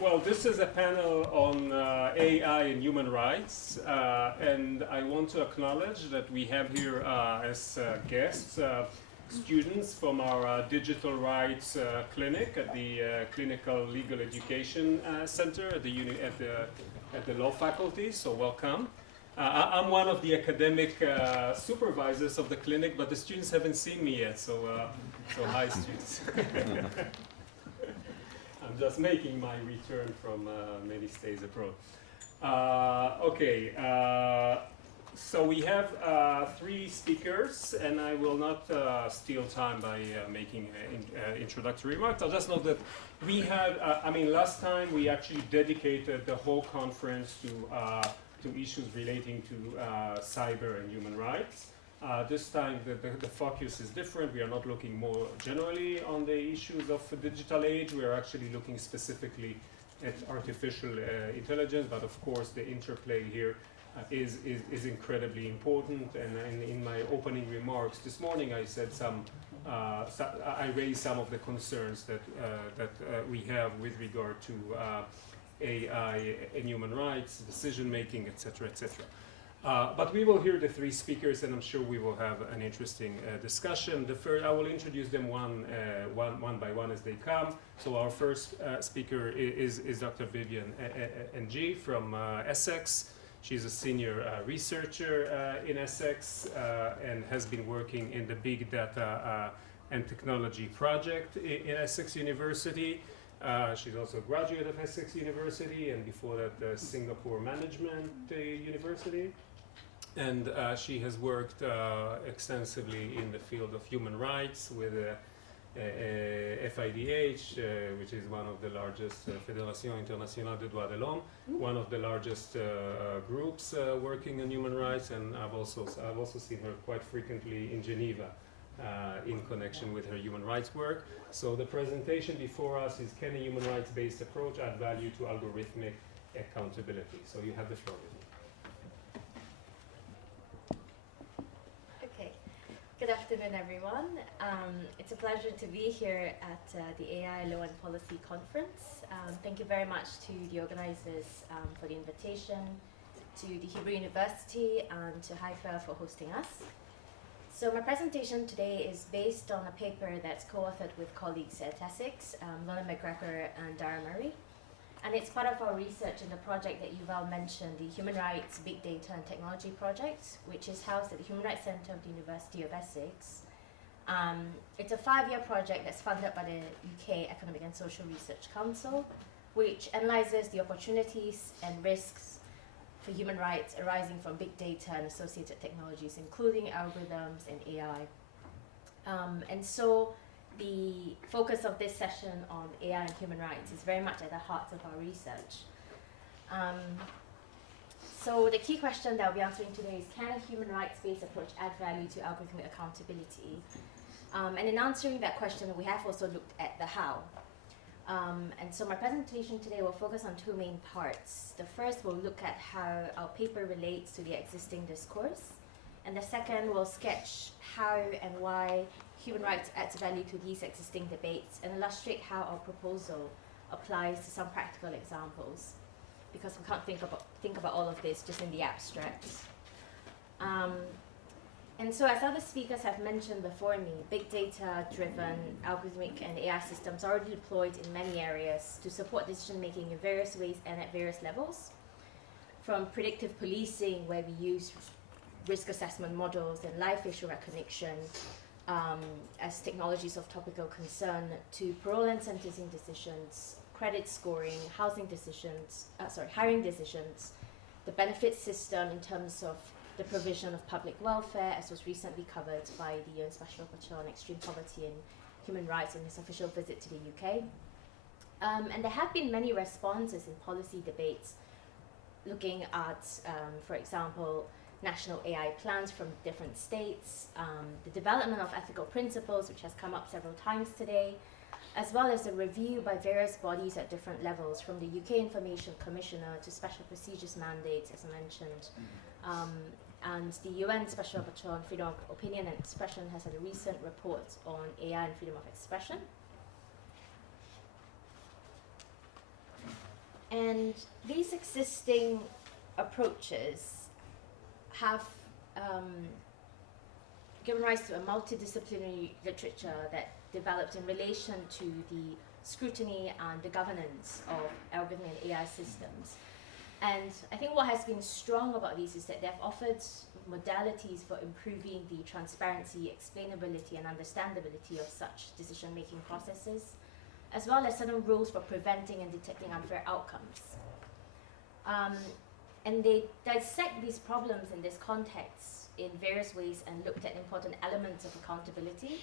Well, this is a panel on AI and human rights, and I want to acknowledge that we have here as guests students from our digital rights clinic at the Clinical Legal Education Center at the law faculty. So welcome. I'm one of the academic supervisors of the clinic, but the students haven't seen me yet. So hi, students. I'm just making my return from many stays abroad. So we have three speakers, and I will not steal time by making introductory remarks. I'll just note that we had, last time we actually dedicated the whole conference to issues relating to cyber and human rights. This time the focus is different. We are not looking more generally on the issues of the digital age. We are actually looking specifically at artificial intelligence, but of course the interplay here is incredibly important. And in my opening remarks this morning, I said I raised some of the concerns that we have with regard to AI and human rights, decision making, etc., etc. But we will hear the three speakers, and I'm sure we will have an interesting discussion. I will introduce them one by one as they come. So our first speaker is Dr. Vivian Ng from Essex. She's a senior researcher in Essex and has been working in the Big Data and Technology project in Essex University. She's also a graduate of Essex University, and before that Singapore Management University. And she has worked extensively in the field of human rights with FIDH, which is one of the largest, Fédération Internationale des Droits de l'Homme, one of the largest groups working on human rights. And I've also seen her quite frequently in Geneva in connection with her human rights work. So the presentation before us is, can a human rights-based approach add value to algorithmic accountability? So you have the floor. Okay, good afternoon everyone. It's a pleasure to be here at the AI Law and Policy Conference. Thank you very much to the organizers for the invitation, to the Hebrew University and to Haifa for hosting us. So my presentation today is based on a paper that's co-authored with colleagues at Essex, Lorna McGregor and Dara Murray. And it's part of our research in the project that Yuval mentioned, the Human Rights, Big Data and Technology Project, which is housed at the Human Rights Centre of the University of Essex. It's a 5-year project that's funded by the UK Economic and Social Research Council, which analyses the opportunities and risks for human rights arising from big data and associated technologies, including algorithms and AI. And so the focus of this session on AI and human rights is very much at the heart of our research. So the key question that I'll be answering today is, can a human rights-based approach add value to algorithmic accountability? And in answering that question, we have also looked at the how. And so my presentation today will focus on two main parts. The first will look at how our paper relates to the existing discourse, and the second will sketch how and why human rights adds value to these existing debates and illustrate how our proposal applies to some practical examples, because we can't think about all of this just in the abstract. And so, as other speakers have mentioned before me, big data-driven algorithmic and AI systems are already deployed in many areas to support decision-making in various ways and at various levels. From predictive policing, where we use risk assessment models and live facial recognition as technologies of topical concern, to parole and sentencing decisions, credit scoring, hiring decisions, the benefits system in terms of the provision of public welfare, as was recently covered by the UN Special Rapporteur on Extreme Poverty and Human Rights in his official visit to the UK. And there have been many responses in policy debates looking at, for example, national AI plans from different states, the development of ethical principles, which has come up several times today, as well as a review by various bodies at different levels, from the UK Information Commissioner to special procedures mandates, as I mentioned. And the UN Special Rapporteur on Freedom of Opinion and Expression has had a recent report on AI and freedom of expression. And these existing approaches have given rise to a multidisciplinary literature that developed in relation to the scrutiny and the governance of algorithm and AI systems. And I think what has been strong about these is that they've offered modalities for improving the transparency, explainability, and understandability of such decision-making processes, as well as certain rules for preventing and detecting unfair outcomes. And they dissect these problems in this context in various ways and looked at important elements of accountability,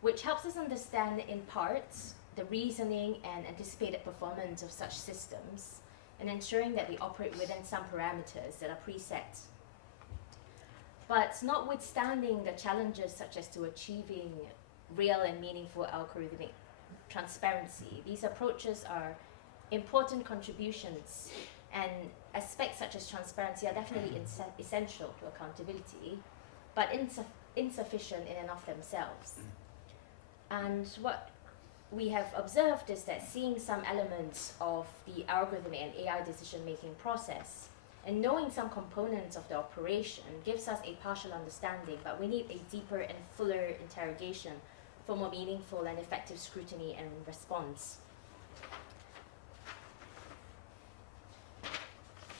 which helps us understand in part the reasoning and anticipated performance of such systems, and ensuring that they operate within some parameters that are preset. But notwithstanding the challenges such as to achieving real and meaningful algorithmic transparency, these approaches are important contributions, and aspects such as transparency are definitely essential to accountability, but insufficient in and of themselves. And what we have observed is that seeing some elements of the algorithmic and AI decision-making process and knowing some components of the operation gives us a partial understanding, but we need a deeper and fuller interrogation for more meaningful and effective scrutiny and response.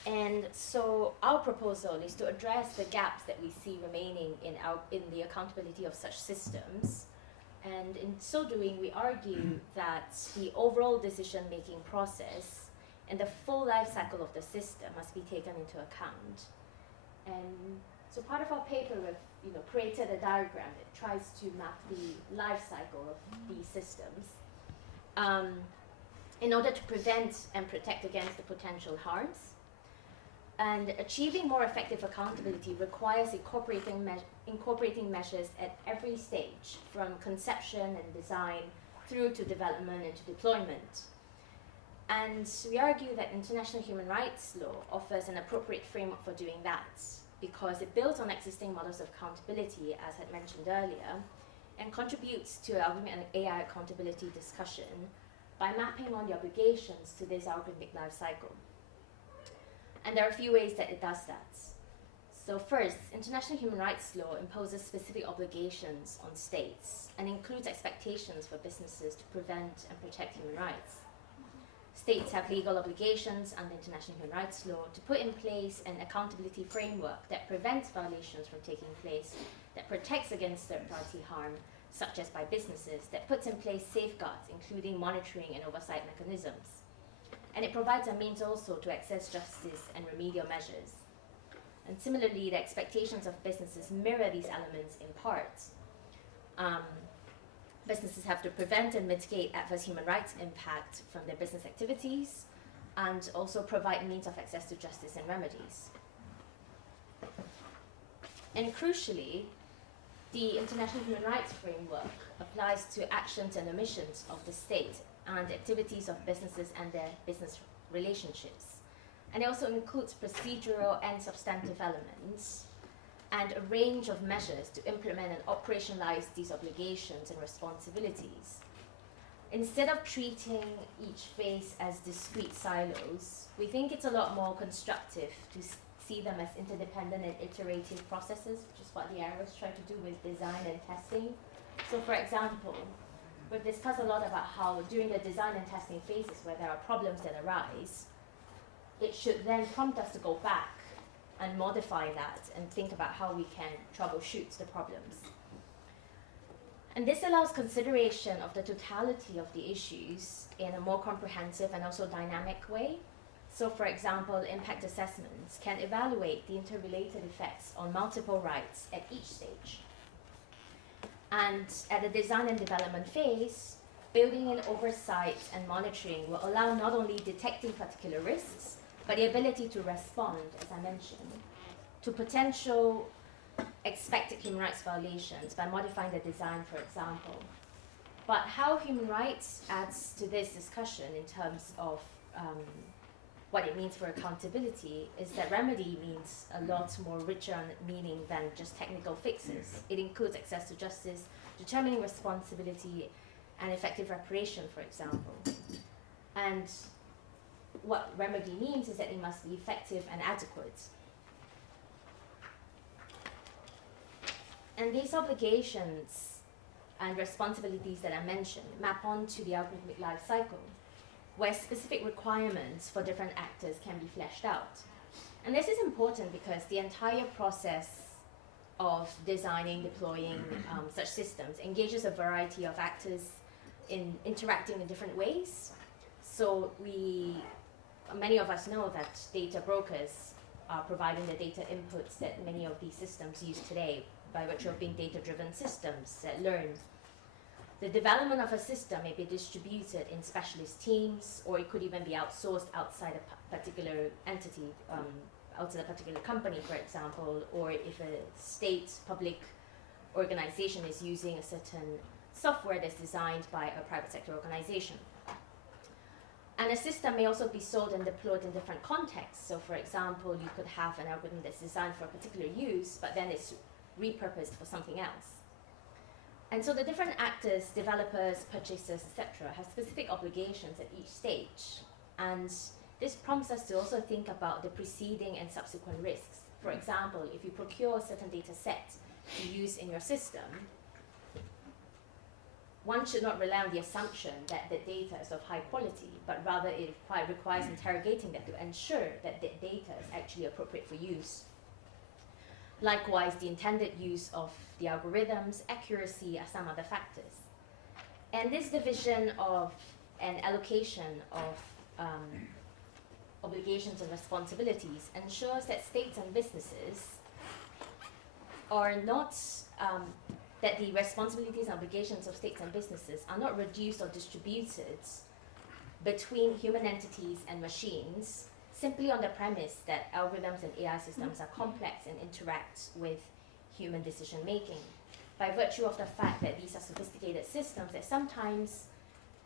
And so our proposal is to address the gaps that we see remaining in the accountability of such systems. And in so doing, we argue that the overall decision-making process and the full life cycle of the system must be taken into account. And so part of our paper, we've created a diagram that tries to map the life cycle of these systems in order to prevent and protect against the potential harms. And achieving more effective accountability requires incorporating measures at every stage, from conception and design through to development and to deployment. And we argue that international human rights law offers an appropriate framework for doing that, because it builds on existing models of accountability, as I mentioned earlier, and contributes to algorithmic and AI accountability discussion by mapping on the obligations to this algorithmic life cycle. And there are a few ways that it does that. So first, international human rights law imposes specific obligations on states and includes expectations for businesses to prevent and protect human rights. States have legal obligations under international human rights law to put in place an accountability framework that prevents violations from taking place, that protects against third-party harm, such as by businesses, that puts in place safeguards, including monitoring and oversight mechanisms. And it provides a means also to access justice and remedial measures. And similarly, the expectations of businesses mirror these elements in part. Businesses have to prevent and mitigate adverse human rights impact from their business activities, and also provide means of access to justice and remedies. And crucially, the international human rights framework applies to actions and omissions of the state and activities of businesses and their business relationships. And it also includes procedural and substantive elements, and a range of measures to implement and operationalize these obligations and responsibilities. Instead of treating each phase as discrete silos, we think it's a lot more constructive to see them as interdependent and iterative processes, which is what the arrows try to do with design and testing. So for example, we've discussed a lot about how during the design and testing phases where there are problems that arise, it should then prompt us to go back and modify that and think about how we can troubleshoot the problems. And this allows consideration of the totality of the issues in a more comprehensive and also dynamic way. So for example, impact assessments can evaluate the interrelated effects on multiple rights at each stage. And at the design and development phase, building in oversight and monitoring will allow not only detecting particular risks, but the ability to respond, as I mentioned, to potential expected human rights violations by modifying the design, for example. But how human rights adds to this discussion in terms of what it means for accountability is that remedy means a lot more richer meaning than just technical fixes. It includes access to justice, determining responsibility, and effective reparation, for example. And what remedy means is that it must be effective and adequate. And these obligations and responsibilities that I mentioned map onto the algorithmic life cycle, where specific requirements for different actors can be fleshed out. And this is important because the entire process of designing, deploying such systems engages a variety of actors in interacting in different ways. So many of us know that data brokers are providing the data inputs that many of these systems use today by virtue of being data-driven systems that learn. The development of a system may be distributed in specialist teams, or it could even be outsourced outside a particular entity, outside a particular company, for example, or if a state public organization is using a certain software that's designed by a private sector organization. And a system may also be sold and deployed in different contexts. So for example, you could have an algorithm that's designed for a particular use, but then it's repurposed for something else. And so the different actors, developers, purchasers, etc., have specific obligations at each stage. And this prompts us to also think about the preceding and subsequent risks. For example, if you procure a certain data set to use in your system, one should not rely on the assumption that the data is of high quality, but rather it requires interrogating that to ensure that the data is actually appropriate for use. Likewise, the intended use of the algorithms, accuracy are some other factors. And this division of and allocation of obligations and responsibilities ensures that states and businesses are not, that the responsibilities and obligations of states and businesses are not reduced or distributed between human entities and machines simply on the premise that algorithms and AI systems are complex and interact with human decision making. By virtue of the fact that these are sophisticated systems that sometimes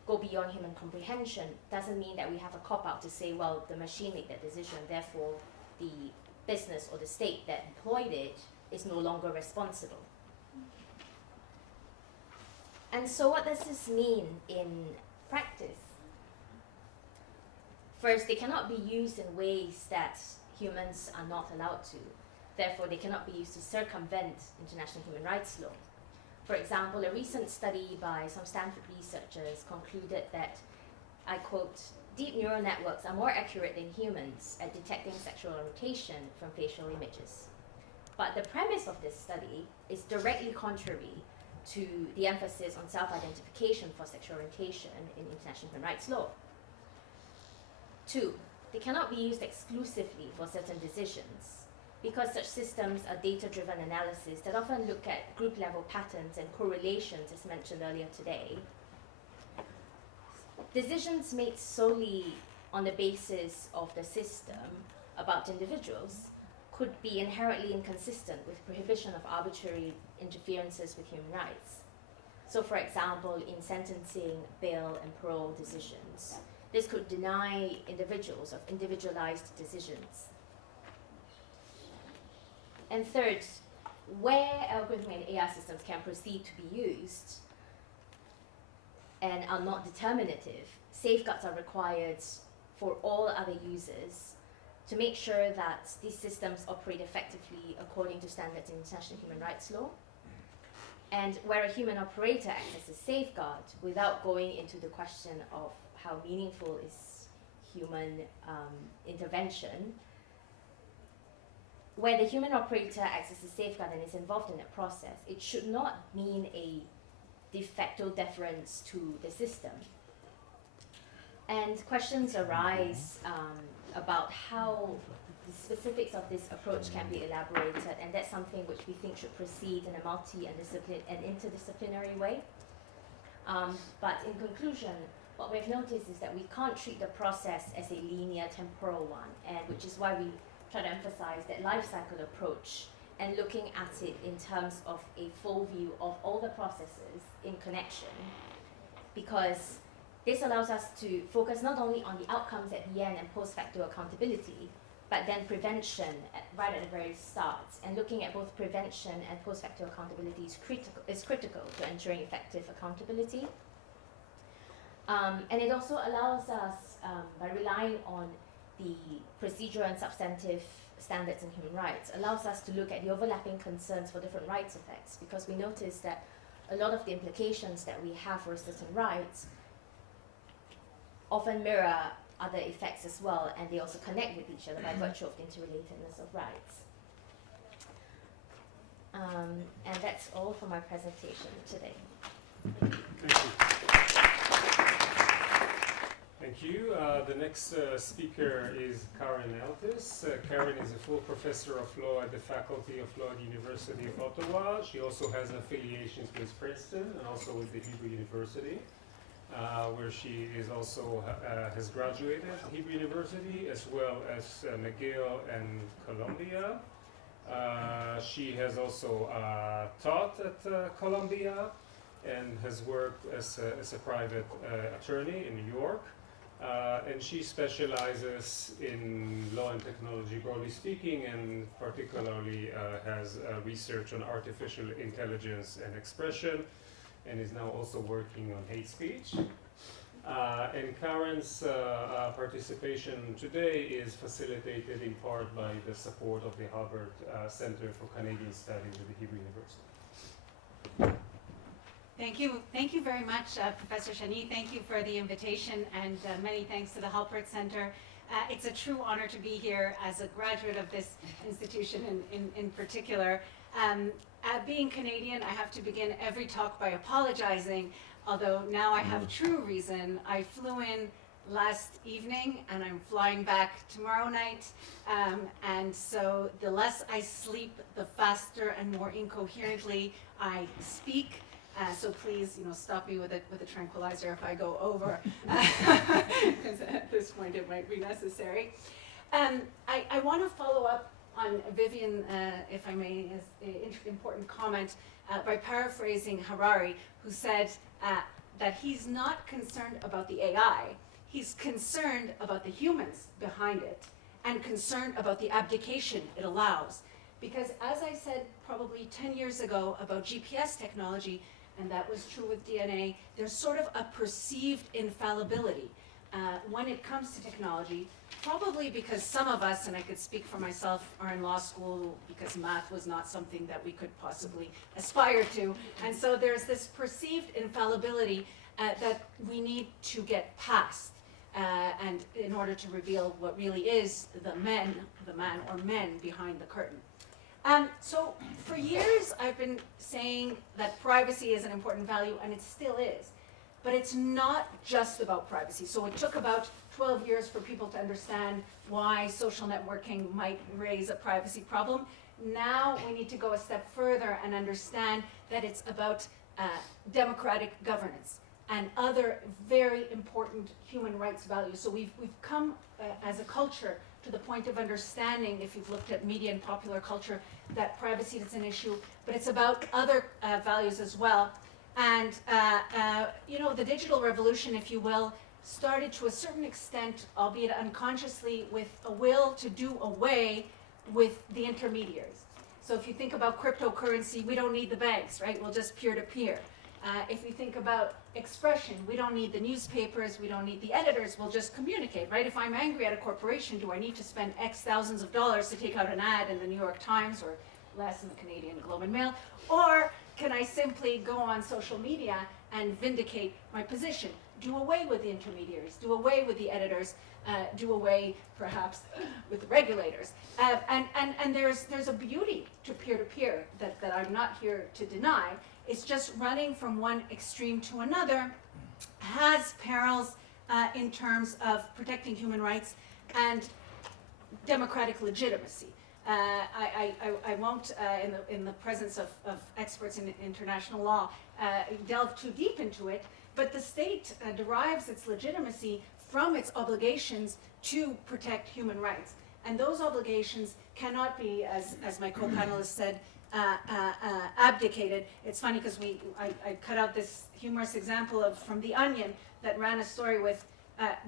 go beyond human comprehension, doesn't mean that we have a cop-out to say, well, the machine made that decision, therefore the business or the state that employed it is no longer responsible. And so what does this mean in practice? First, they cannot be used in ways that humans are not allowed to. Therefore, they cannot be used to circumvent international human rights law. For example, a recent study by some Stanford researchers concluded that, I quote, "Deep neural networks are more accurate than humans at detecting sexual orientation from facial images." But the premise of this study is directly contrary to the emphasis on self-identification for sexual orientation in international human rights law. 2, they cannot be used exclusively for certain decisions, because such systems are data-driven analysis that often look at group-level patterns and correlations, as mentioned earlier today. Decisions made solely on the basis of the system about individuals could be inherently inconsistent with prohibition of arbitrary interferences with human rights. So for example, in sentencing, bail, and parole decisions, this could deny individuals of individualized decisions. And third, where algorithmic and AI systems can proceed to be used and are not determinative, safeguards are required for all other users to make sure that these systems operate effectively according to standards in international human rights law. And where a human operator acts as a safeguard without going into the question of how meaningful is human intervention, where the human operator acts as a safeguard and is involved in that process, it should not mean a de facto deference to the system. And questions arise about how the specifics of this approach can be elaborated, and that's something which we think should proceed in a multi and interdisciplinary way. But in conclusion, what we've noticed is that we can't treat the process as a linear temporal one, and which is why we try to emphasize that life cycle approach and looking at it in terms of a full view of all the processes in connection, because this allows us to focus not only on the outcomes at the end and post facto accountability, but then prevention right at the very start. And looking at both prevention and post facto accountability is critical to ensuring effective accountability. And it also allows us by relying on the procedural and substantive standards in human rights, allows us to look at the overlapping concerns for different rights effects, because we notice that a lot of the implications that we have for certain rights often mirror other effects as well, and they also connect with each other by virtue of the interrelatedness of rights. And that's all for my presentation today. Thank you. Thank you. The next speaker is Karen Eltis. Karen is a full professor of law at the Faculty of Law at the University of Ottawa. She also has affiliations with Princeton and also with the Hebrew University, where she is also has graduated at Hebrew University as well as McGill and Columbia. She has also taught at Columbia and has worked as a private attorney in New York. And she specializes in law and technology, broadly speaking, and particularly has research on artificial intelligence and expression, and is now also working on hate speech. And Karen's participation today is facilitated in part by the support of the Harvard Center for Canadian Studies at the Hebrew University. Thank you very much, Professor Shani. Thank you for the invitation, and many thanks to the Halpert Center. It's a true honor to be here as a graduate of this institution in particular. Being Canadian, I have to begin every talk by apologizing, although now I have true reason. I flew in last evening and I'm flying back tomorrow night, and so the less I sleep, the faster and more incoherently I speak. So please, stop me with a tranquilizer if I go over, because at this point it might be necessary. I want to follow up on Vivian, if I may, an important comment by paraphrasing Harari, who said that he's not concerned about the AI, he's concerned about the humans behind it and concerned about the abdication it allows. Because as I said probably 10 years ago about GPS technology, and that was true with DNA, there's sort of a perceived infallibility when it comes to technology, probably because some of us, and I could speak for myself, are in law school because math was not something that we could possibly aspire to. And so there's this perceived infallibility that we need to get past, and in order to reveal what really is the man or men behind the curtain. So for years I've been saying that privacy is an important value, and it still is. But it's not just about privacy. So it took about 12 years for people to understand why social networking might raise a privacy problem. Now we need to go a step further and understand that it's about democratic governance and other very important human rights values. So we've come as a culture to the point of understanding, if you've looked at media and popular culture, that privacy is an issue, but it's about other values as well. And the digital revolution, if you will, started to a certain extent, albeit unconsciously, with a will to do away with the intermediaries. So if you think about cryptocurrency, we don't need the banks, right? We'll just peer-to-peer. If you think about expression, we don't need the newspapers, we don't need the editors, we'll just communicate, right? If I'm angry at a corporation, do I need to spend X thousands of dollars to take out an ad in the New York Times, or less in the Canadian Globe and Mail? Or can I simply go on social media and vindicate my position? Do away with the intermediaries, do away with the editors, do away perhaps with the regulators. And there's a beauty to peer-to-peer that I'm not here to deny. It's just running from one extreme to another has perils in terms of protecting human rights and democratic legitimacy. I won't, in the presence of experts in international law, delve too deep into it, but the state derives its legitimacy from its obligations to protect human rights. And those obligations cannot be, as my co-panelist said, abdicated. It's funny because I cut out this humorous example from The Onion that ran a story with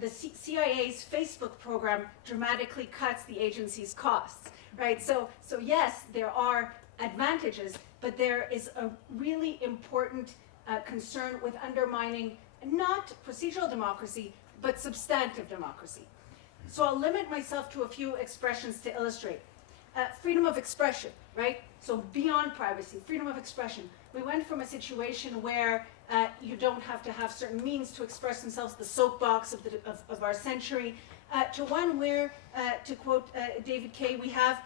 the CIA's Facebook program dramatically cuts the agency's costs, right? So yes, there are advantages, but there is a really important concern with undermining not procedural democracy, but substantive democracy. So I'll limit myself to a few expressions to illustrate. Freedom of expression, right? So beyond privacy, freedom of expression. We went from a situation where you don't have to have certain means to express themselves, the soapbox of our century, to one where, to quote David Kay, we have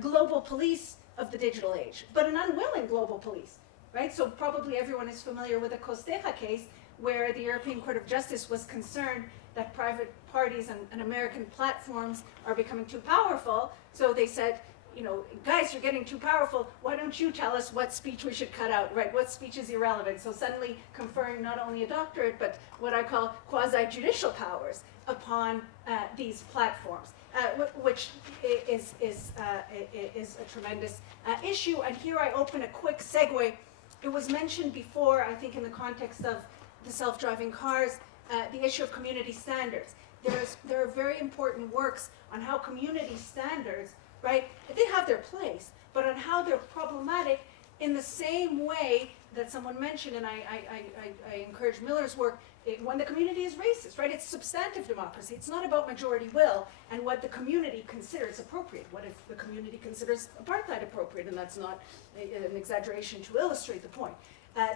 global police of the digital age, but an unwilling global police, right? So probably everyone is familiar with the Costeja case, where the European Court of Justice was concerned that private parties and American platforms are becoming too powerful. So they said, you know, guys, you're getting too powerful. Why don't you tell us what speech we should cut out, right? What speech is irrelevant? So suddenly conferring not only a doctorate, but what I call quasi-judicial powers upon these platforms, which is a tremendous issue. And here I open a quick segue. It was mentioned before, I think in the context of the self-driving cars, the issue of community standards. There are very important works on how community standards, right, they have their place, but on how they're problematic in the same way that someone mentioned, and I encourage Miller's work, when the community is racist, right? It's substantive democracy. It's not about majority will and what the community considers appropriate. What if the community considers apartheid appropriate? And that's not an exaggeration to illustrate the point.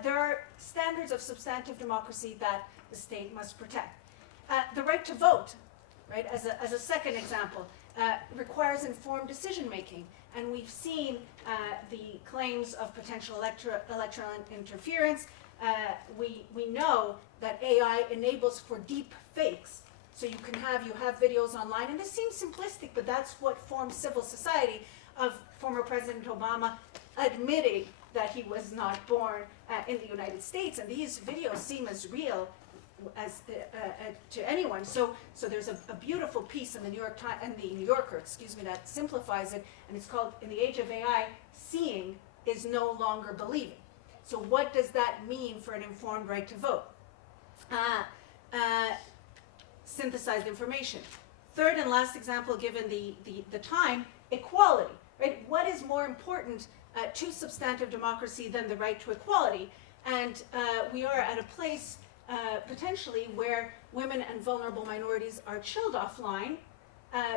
There are standards of substantive democracy that the state must protect. The right to vote, right, as a second example, requires informed decision making. And we've seen the claims of potential electoral interference. We know that AI enables for deep fakes. So you have videos online, and this seems simplistic, but that's what forms civil society, of former President Obama admitting that he was not born in the United States. And these videos seem as real as to anyone. So there's a beautiful piece in the New Yorker, that simplifies it, and it's called "In the Age of AI, Seeing is No Longer Believing." So what does that mean for an informed right to vote? Synthesized information. Third and last example, given the time, equality. Right? What is more important to substantive democracy than the right to equality? And we are at a place potentially where women and vulnerable minorities are chilled offline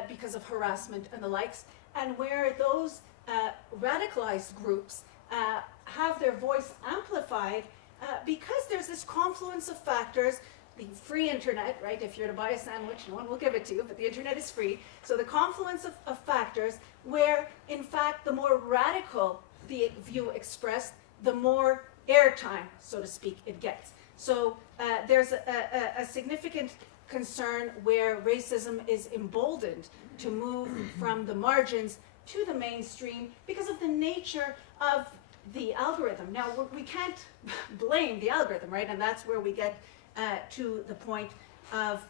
because of harassment and the likes, and where those radicalized groups have their voice amplified because there's this confluence of factors. The free internet, right? If you're to buy a sandwich, no one will give it to you, but the internet is free. So the confluence of factors where, in fact, the more radical the view expressed, the more airtime, so to speak, it gets. So there's a significant concern where racism is emboldened to move from the margins to the mainstream because of the nature of the algorithm. Now, we can't blame the algorithm, right? And that's where we get to the point of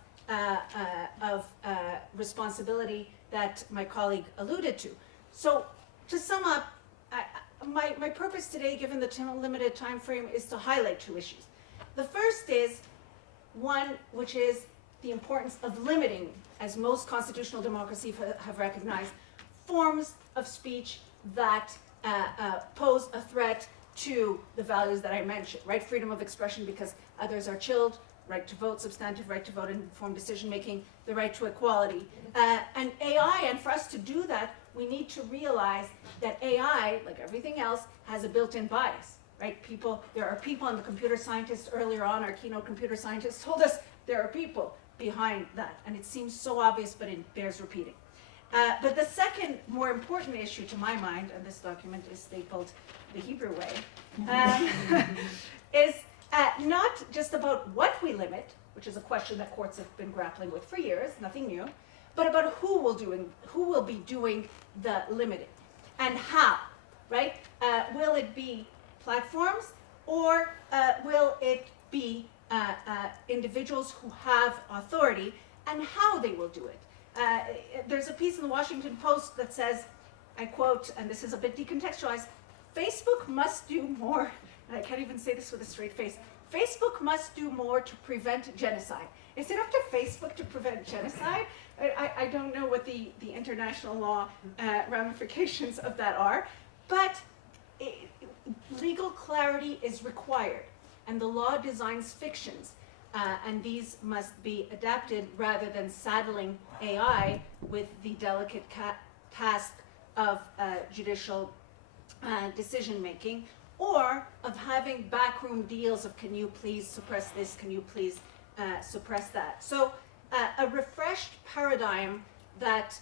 responsibility that my colleague alluded to. So to sum up, my purpose today, given the limited time frame, is to highlight two issues. The first is one which is the importance of limiting, as most constitutional democracies have recognized, forms of speech that pose a threat to the values that I mentioned, right? Freedom of expression because others are chilled, right to vote, substantive right to vote, informed decision making, the right to equality. And AI, and for us to do that, we need to realize that AI, like everything else, has a built-in bias, right? There are people, and the computer scientists earlier on, our keynote computer scientists told us there are people behind that. And it seems so obvious, but it bears repeating. But the second, more important issue to my mind, and this document is stapled the Hebrew way, is not just about what we limit, which is a question that courts have been grappling with for years, nothing new, but about who will be doing the limiting and how, right? Will it be platforms, or will it be individuals who have authority, and how they will do it? There's a piece in the Washington Post that says, I quote, and this is a bit decontextualized, Facebook must do more, and I can't even say this with a straight face, Facebook must do more to prevent genocide. Is it up to Facebook to prevent genocide? I don't know what the international law ramifications of that are, but legal clarity is required, and the law designs fictions and these must be adapted rather than saddling AI with the delicate task of judicial decision making, or of having backroom deals of can you please suppress this, can you please suppress that. So a refreshed paradigm that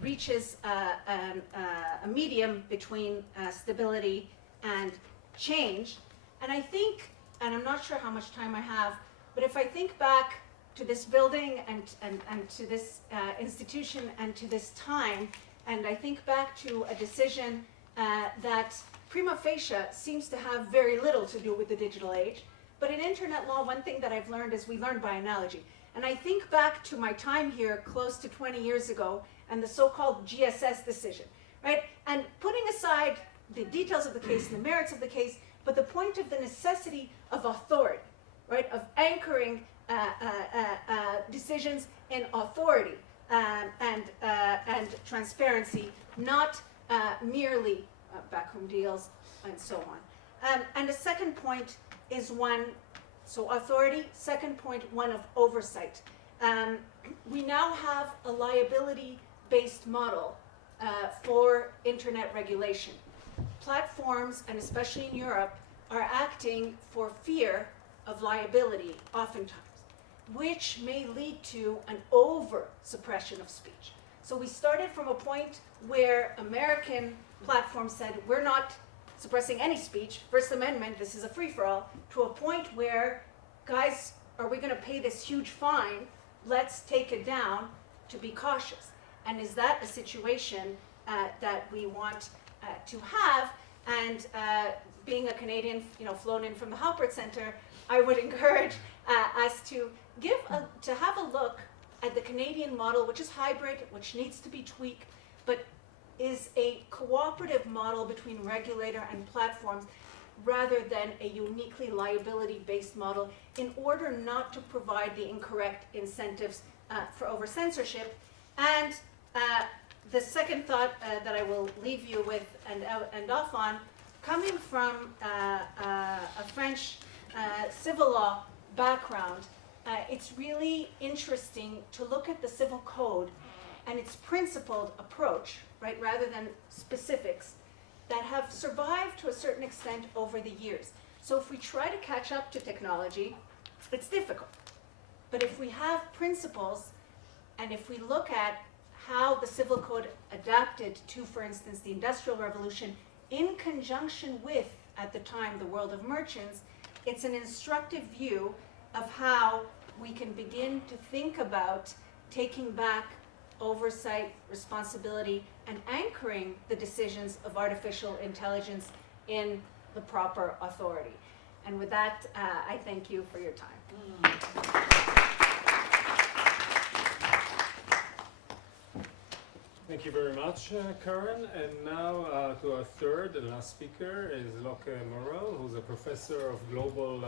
reaches a medium between stability and change. And I think, and I'm not sure how much time I have, but if I think back to this building and to this institution and to this time, and I think back to a decision that prima facie seems to have very little to do with the digital age, but in internet law, one thing that I've learned is we learn by analogy. And I think back to my time here close to 20 years ago and the so-called GSS decision, right? And putting aside the details of the case and the merits of the case, but the point of the necessity of authority, right? Of anchoring decisions in authority and transparency, not merely backroom deals and so on. And the second point is one, so authority, second point, one of oversight. We now have a liability-based model for internet regulation. Platforms, and especially in Europe, are acting for fear of liability oftentimes, which may lead to an over-suppression of speech. So we started from a point where American platforms said, we're not suppressing any speech, First Amendment, this is a free-for-all, to a point where, guys, are we going to pay this huge fine? Let's take it down to be cautious. And is that a situation that we want to have? And being a Canadian, flown in from the Halpert Center, I would encourage us to have a look at the Canadian model, which is hybrid, which needs to be tweaked, but is a cooperative model between regulator and platforms rather than a uniquely liability-based model, in order not to provide the incorrect incentives for over-censorship. And the second thought that I will leave you with and end off on, coming from a French civil law background, it's really interesting to look at the civil code and its principled approach, right, rather than specifics, that have survived to a certain extent over the years. So if we try to catch up to technology, it's difficult. But if we have principles, and if we look at how the civil code adapted to, for instance, the Industrial Revolution, in conjunction with, at the time, the world of merchants, it's an instructive view of how we can begin to think about taking back oversight, responsibility, and anchoring the decisions of artificial intelligence in the proper authority. And with that, I thank you for your time. Thank you very much, Karen. And now to our third and last speaker is Loke Morel, who's a professor of global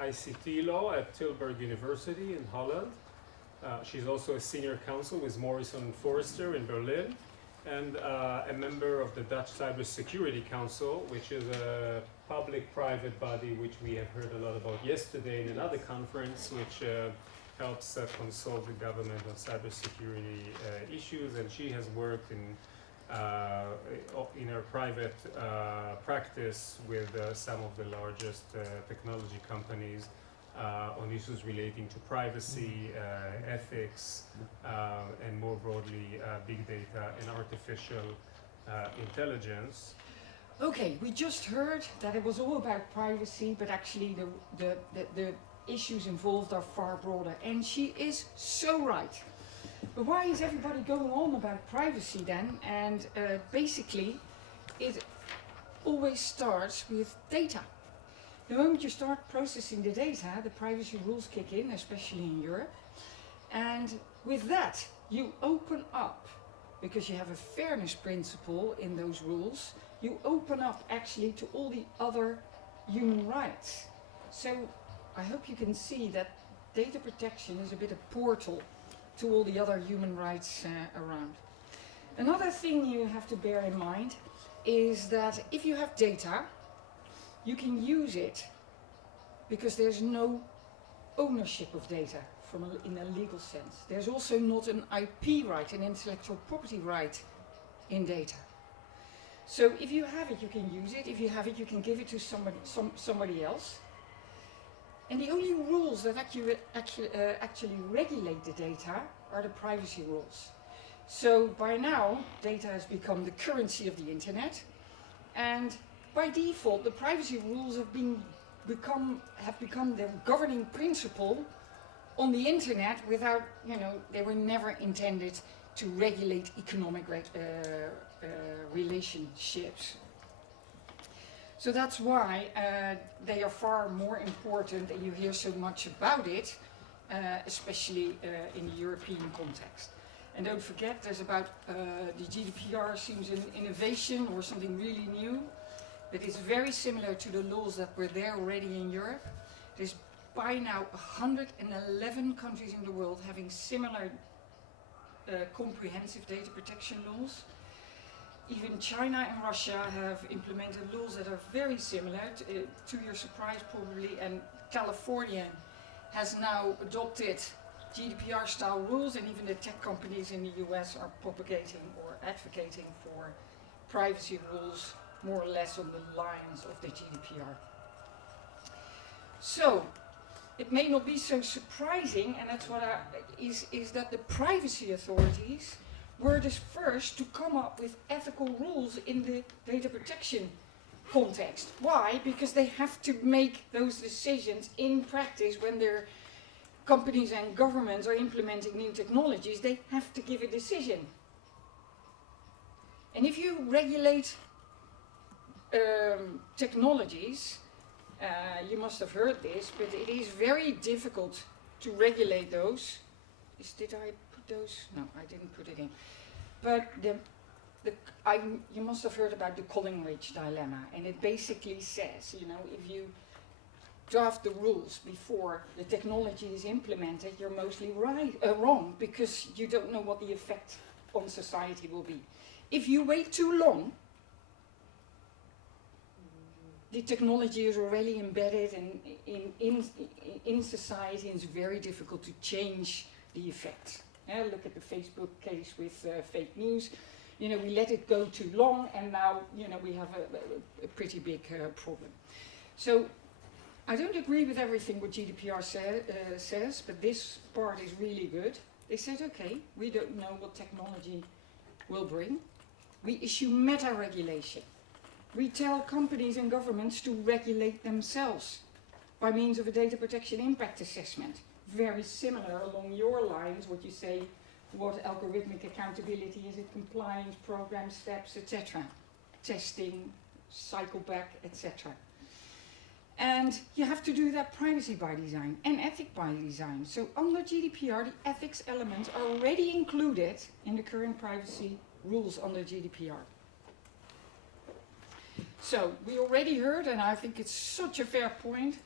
ICT law at Tilburg University in Holland. She's also a senior counsel with Morrison Forrester in Berlin, and a member of the Dutch Cybersecurity Council, which is a public-private body which we have heard a lot about yesterday in another conference, which helps consult the government on cybersecurity issues. And she has worked in her private practice with some of the largest technology companies on issues relating to privacy, ethics, and more broadly big data and artificial intelligence. Okay, we just heard that it was all about privacy, but actually the issues involved are far broader, and she is so right. But why is everybody going on about privacy then? And basically, it always starts with data. The moment you start processing the data, the privacy rules kick in, especially in Europe. And with that, you open up, because you have a fairness principle in those rules, you open up actually to all the other human rights. So I hope you can see that data protection is a bit of portal to all the other human rights around. Another thing you have to bear in mind is that if you have data, you can use it because there's no ownership of data in a legal sense. There's also not an IP right, an intellectual property right in data. So if you have it, you can use it. If you have it, you can give it to somebody else. And the only rules that actually regulate the data are the privacy rules. So by now, data has become the currency of the internet, and by default, the privacy rules have become the governing principle on the internet without, they were never intended to regulate economic relationships. So that's why they are far more important, and you hear so much about it, especially in the European context. And don't forget, there's about the GDPR seems an innovation or something really new, but it's very similar to the laws that were there already in Europe. There's by now 111 countries in the world having similar comprehensive data protection laws. Even China and Russia have implemented laws that are very similar, to your surprise probably, and California has now adopted GDPR-style rules, and even the tech companies in the US are propagating or advocating for privacy rules more or less on the lines of the GDPR. So, it may not be so surprising, and that's what is that the privacy authorities were the first to come up with ethical rules in the data protection context. Why? Because they have to make those decisions in practice when their companies and governments are implementing new technologies. They have to give a decision. And if you regulate technologies, you must have heard this, but it is very difficult to regulate those. Did I put those? No, I didn't put it in. But you must have heard about the Collingridge dilemma, and it basically says, if you draft the rules before the technology is implemented, you're mostly wrong, because you don't know what the effect on society will be. If you wait too long, the technology is already embedded in society, and it's very difficult to change the effect. Look at the Facebook case with fake news. We let it go too long, and now we have a pretty big problem. So I don't agree with everything what GDPR says, but this part is really good. They said, okay, we don't know what technology will bring. We issue meta-regulation. We tell companies and governments to regulate themselves by means of a data protection impact assessment. Very similar along your lines, what you say, what algorithmic accountability is, it compliance, program steps, etc. Testing, cycle back, etc. And you have to do that privacy by design and ethic by design. So under GDPR, the ethics elements are already included in the current privacy rules under GDPR. So we already heard, and I think it's such a fair point,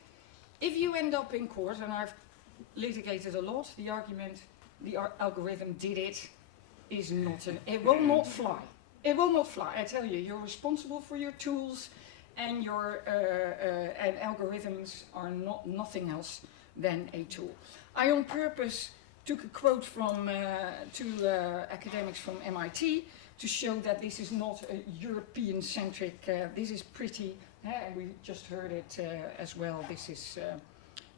if you end up in court, and I've litigated a lot, the argument, the algorithm did it, is not it will not fly. It will not fly. I tell you, you're responsible for your tools, and your and algorithms are nothing else than a tool. I on purpose took a quote from two academics from MIT to show that this is not a European-centric, this is pretty, and we just heard it as well, this is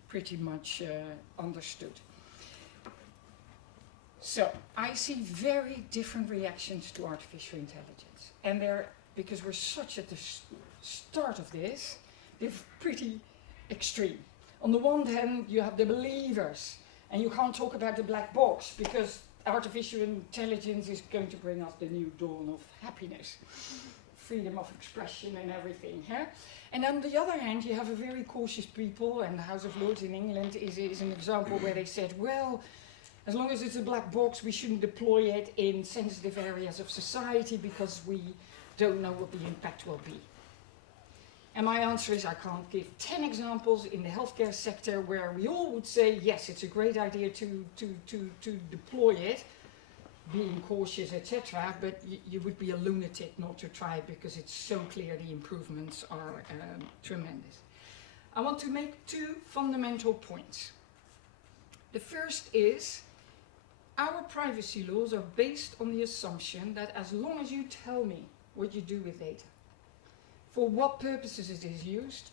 pretty much understood. So, I see very different reactions to artificial intelligence. And because we're such at the start of this, they're pretty extreme. On the one hand, you have the believers, and you can't talk about the black box, because artificial intelligence is going to bring us the new dawn of happiness, freedom of expression and everything. Huh? And on the other hand, you have a very cautious people, and the House of Lords in England is an example where they said, well, as long as it's a black box, we shouldn't deploy it in sensitive areas of society because we don't know what the impact will be. And my answer is I can't give 10 examples in the healthcare sector where we all would say, yes, it's a great idea to deploy it, being cautious, etc. But you would be a lunatic not to try it because it's so clear the improvements are tremendous. I want to make two fundamental points. The first is, our privacy laws are based on the assumption that as long as you tell me what you do with data, for what purposes it is used,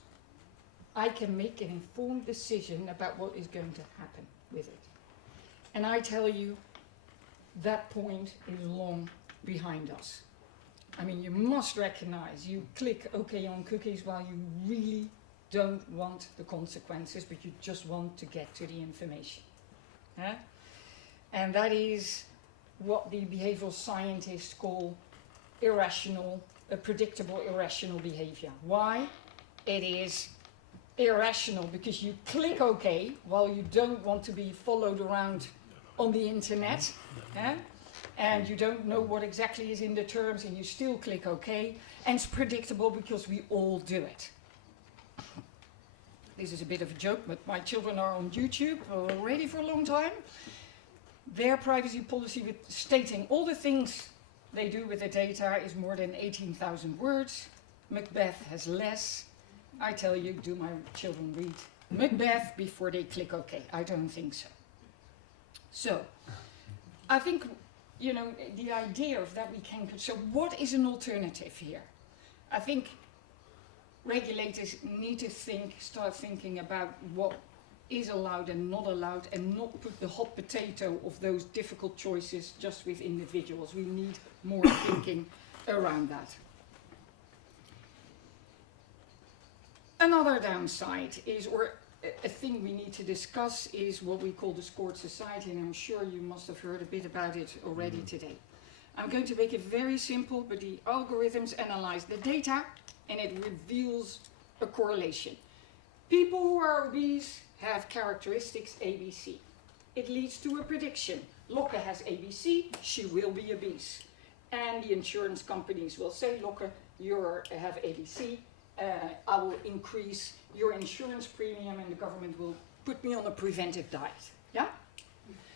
I can make an informed decision about what is going to happen with it. And I tell you, that point is long behind us. I mean, you must recognize, you click OK on cookies while you really don't want the consequences, but you just want to get to the information. Yeah? And that is what the behavioral scientists call irrational, predictable irrational behavior. Why? It is irrational because you click OK while you don't want to be followed around on the internet. Yeah? And you don't know what exactly is in the terms and you still click OK. And it's predictable because we all do it. This is a bit of a joke, but my children are on YouTube already for a long time. Their privacy policy with stating all the things they do with the data is more than 18,000 words. Macbeth has less. I tell you, do my children read Macbeth before they click OK? I don't think so. So, I think, you know, the idea of that we can, so what is an alternative here? I think regulators need to start thinking about what is allowed and not allowed, and not put the hot potato of those difficult choices just with individuals. We need more thinking around that. Another downside is, or a thing we need to discuss, is what we call the scored society, and I'm sure you must have heard a bit about it already today. I'm going to make it very simple, but the algorithms analyze the data and it reveals a correlation. People who are obese have characteristics ABC. It leads to a prediction. Lokke has ABC, she will be obese. And the insurance companies will say, Lokke, you have ABC, I will increase your insurance premium and the government will put me on a preventive diet. Yeah?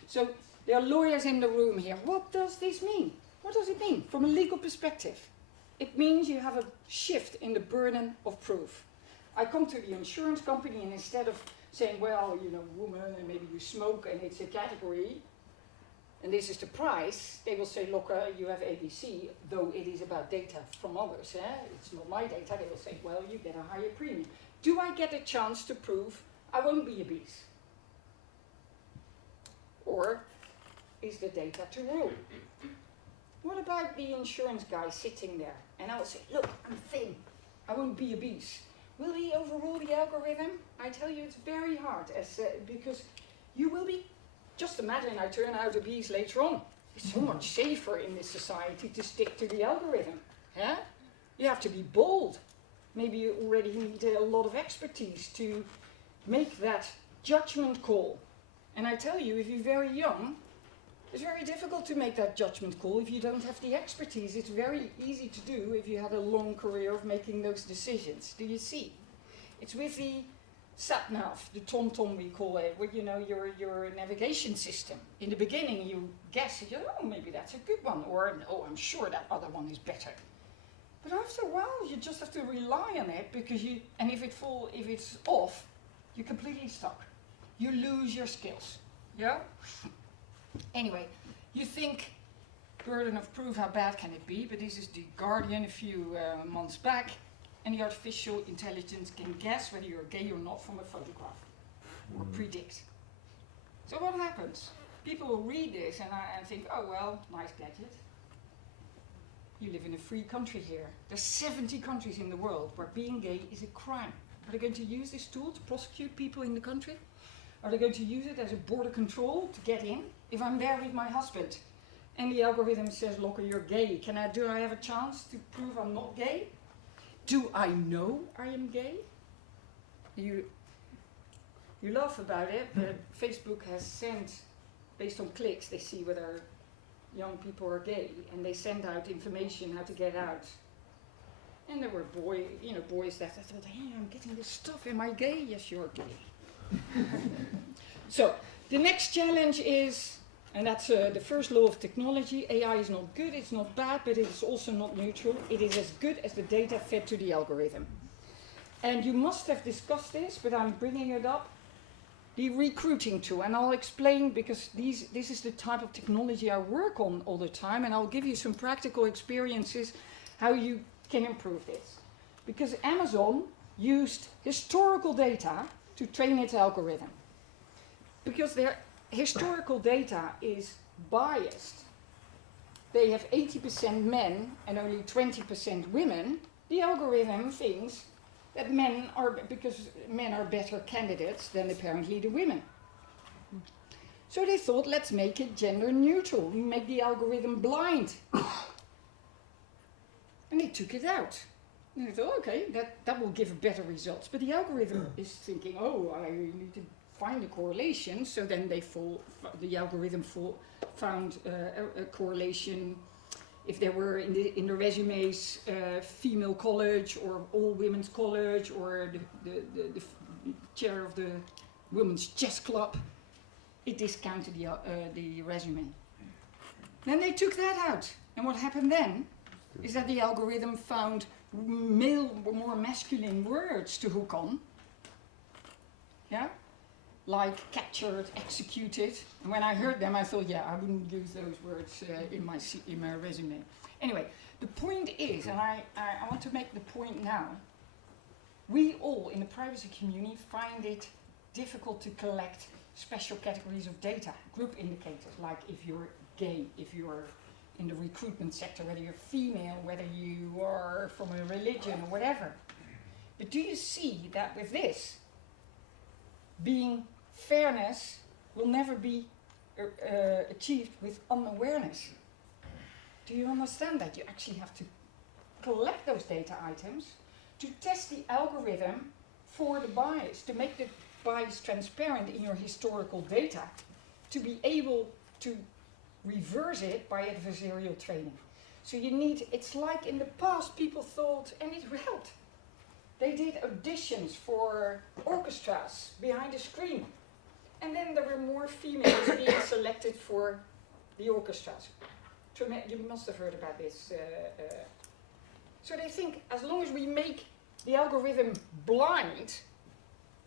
So there are lawyers in the room here. What does this mean? What does it mean from a legal perspective? It means you have a shift in the burden of proof. I come to the insurance company and instead of saying, well, you know, woman, and maybe you smoke and it's a category, and this is the price, they will say, look, you have ABC, though it is about data from others. It's not my data. They will say, well, you get a higher premium. Do I get a chance to prove I won't be obese? Or is the data to rule? What about the insurance guy sitting there? And I will say, look, I'm thin. I won't be obese. Will he overrule the algorithm? I tell you, it's very hard, because you will be. Just imagine I turn out obese later on. It's so much safer in this society to stick to the algorithm. Yeah? You have to be bold. Maybe you already need a lot of expertise to make that judgment call. And I tell you, if you're very young, it's very difficult to make that judgment call if you don't have the expertise. It's very easy to do if you had a long career of making those decisions. Do you see? It's with the sat-nav, the TomTom we call it, where you know your navigation system. In the beginning you guess, oh, maybe that's a good one, or no, I'm sure that other one is better. But after a while you just have to rely on it, because and if it's off, you're completely stuck. You lose your skills. Yeah? Anyway, you think burden of proof, how bad can it be? But this is the Guardian a few months back. And the artificial intelligence can guess whether you're gay or not from a photograph, or predict. So what happens? People will read this and think, oh well, nice gadget. You live in a free country here. There's 70 countries in the world where being gay is a crime. Are they going to use this tool to prosecute people in the country? Are they going to use it as a border control to get in? If I'm there with my husband and the algorithm says, Lokke, you're gay, do I have a chance to prove I'm not gay? Do I know I am gay? You laugh about it, but Facebook has sent, based on clicks, they see whether young people are gay, and they send out information how to get out. And there were boys that thought, hey, I'm getting this stuff, am I gay? Yes, you're gay. So, the next challenge is, and that's the first law of technology. AI is not good, it's not bad, but it is also not neutral. It is as good as the data fed to the algorithm. And you must have discussed this, but I'm bringing it up. the recruiting tool, and I'll explain because this is the type of technology I work on all the time, and I'll give you some practical experiences how you can improve this. Because Amazon used historical data to train its algorithm. Because their historical data is biased. They have 80% men and only 20% women. The algorithm thinks that because men are better candidates than apparently the women. So they thought, let's make it gender neutral. We make the algorithm blind. And they took it out. And they thought, okay, that will give better results. But the algorithm is thinking, oh, I need to find a correlation. So then the algorithm found a correlation if there were in the resumes female college or all women's college or the chair of the women's chess club. It discounted the resume. Then they took that out. And what happened then is that the algorithm found male, more masculine words to hook on. Yeah? Like captured, executed. And when I heard them, I thought, yeah, I wouldn't use those words in my resume. Anyway, the point is, and I want to make the point now, we all in the privacy community find it difficult to collect special categories of data, group indicators, like if you're gay, if you're in the recruitment sector, whether you're female, whether you are from a religion or whatever. But do you see that with this, being fairness will never be achieved with unawareness? Do you understand that? You actually have to collect those data items to test the algorithm for the bias, to make the bias transparent in your historical data, to be able to reverse it by adversarial training. So you need, it's like in the past people thought, and it helped, they did auditions for orchestras behind a screen. And then there were more females being selected for the orchestras. You must have heard about this. So they think as long as we make the algorithm blind,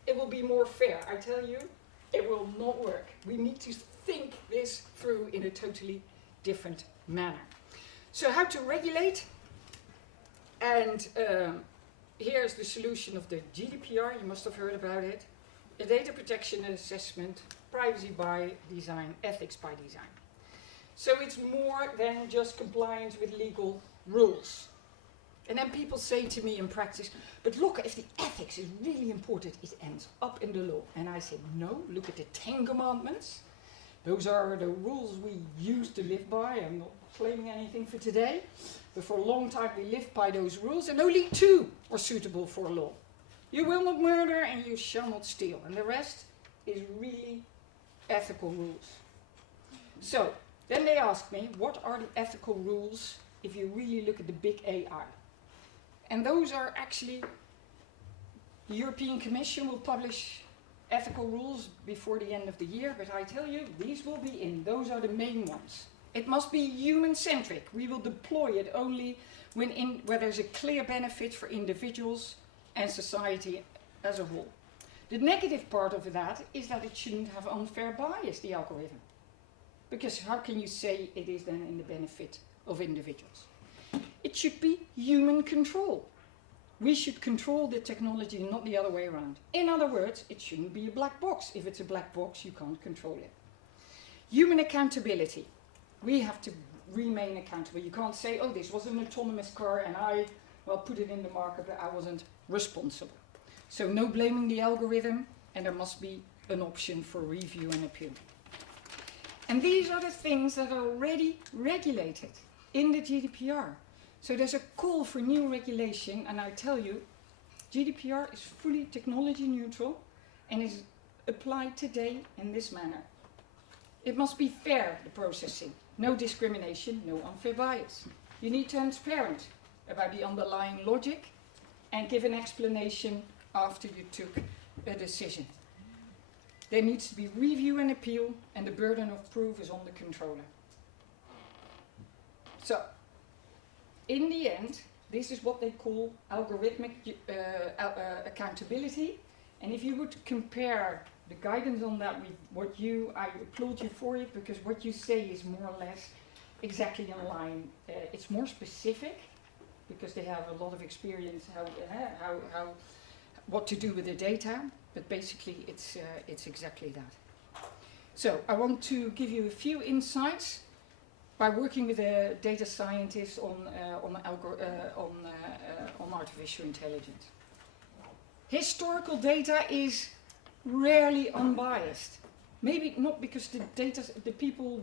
it will be more fair. I tell you, it will not work. We need to think this through in a totally different manner. So how to regulate? And here's the solution of the GDPR. You must have heard about it. A data protection assessment, privacy by design, ethics by design. So it's more than just compliance with legal rules. And then people say to me in practice, but look, if the ethics is really important, it ends up in the law. And I say, no, look at the 10 commandments. Those are the rules we used to live by. I'm not claiming anything for today. But for a long time we lived by those rules, and only 2 are suitable for law. You will not murder and you shall not steal. And the rest is really ethical rules. So, then they asked me, what are the ethical rules if you really look at the big AI? And those are actually, the European Commission will publish ethical rules before the end of the year, but I tell you, these will be in. Those are the main ones. It must be human-centric. We will deploy it only where there's a clear benefit for individuals and society as a whole. The negative part of that is that it shouldn't have unfair bias, the algorithm. Because how can you say it is then in the benefit of individuals? It should be human control. We should control the technology, not the other way around. In other words, it shouldn't be a black box. If it's a black box, you can't control it. Human accountability. We have to remain accountable. You can't say, oh, this was an autonomous car and I put it in the market, but I wasn't responsible. So no blaming the algorithm, and there must be an option for review and appeal. And these are the things that are already regulated in the GDPR. So there's a call for new regulation, and I tell you, GDPR is fully technology neutral and is applied today in this manner. It must be fair, the processing. No discrimination, no unfair bias. You need transparent about the underlying logic and give an explanation after you took a decision. There needs to be review and appeal, and the burden of proof is on the controller. So, in the end, this is what they call algorithmic accountability. And if you would compare the guidance on that, I applaud you for it, because what you say is more or less exactly in line. It's more specific, because they have a lot of experience what to do with the data, but basically it's exactly that. So I want to give you a few insights by working with a data scientist on artificial intelligence. Historical data is rarely unbiased. Maybe not because the people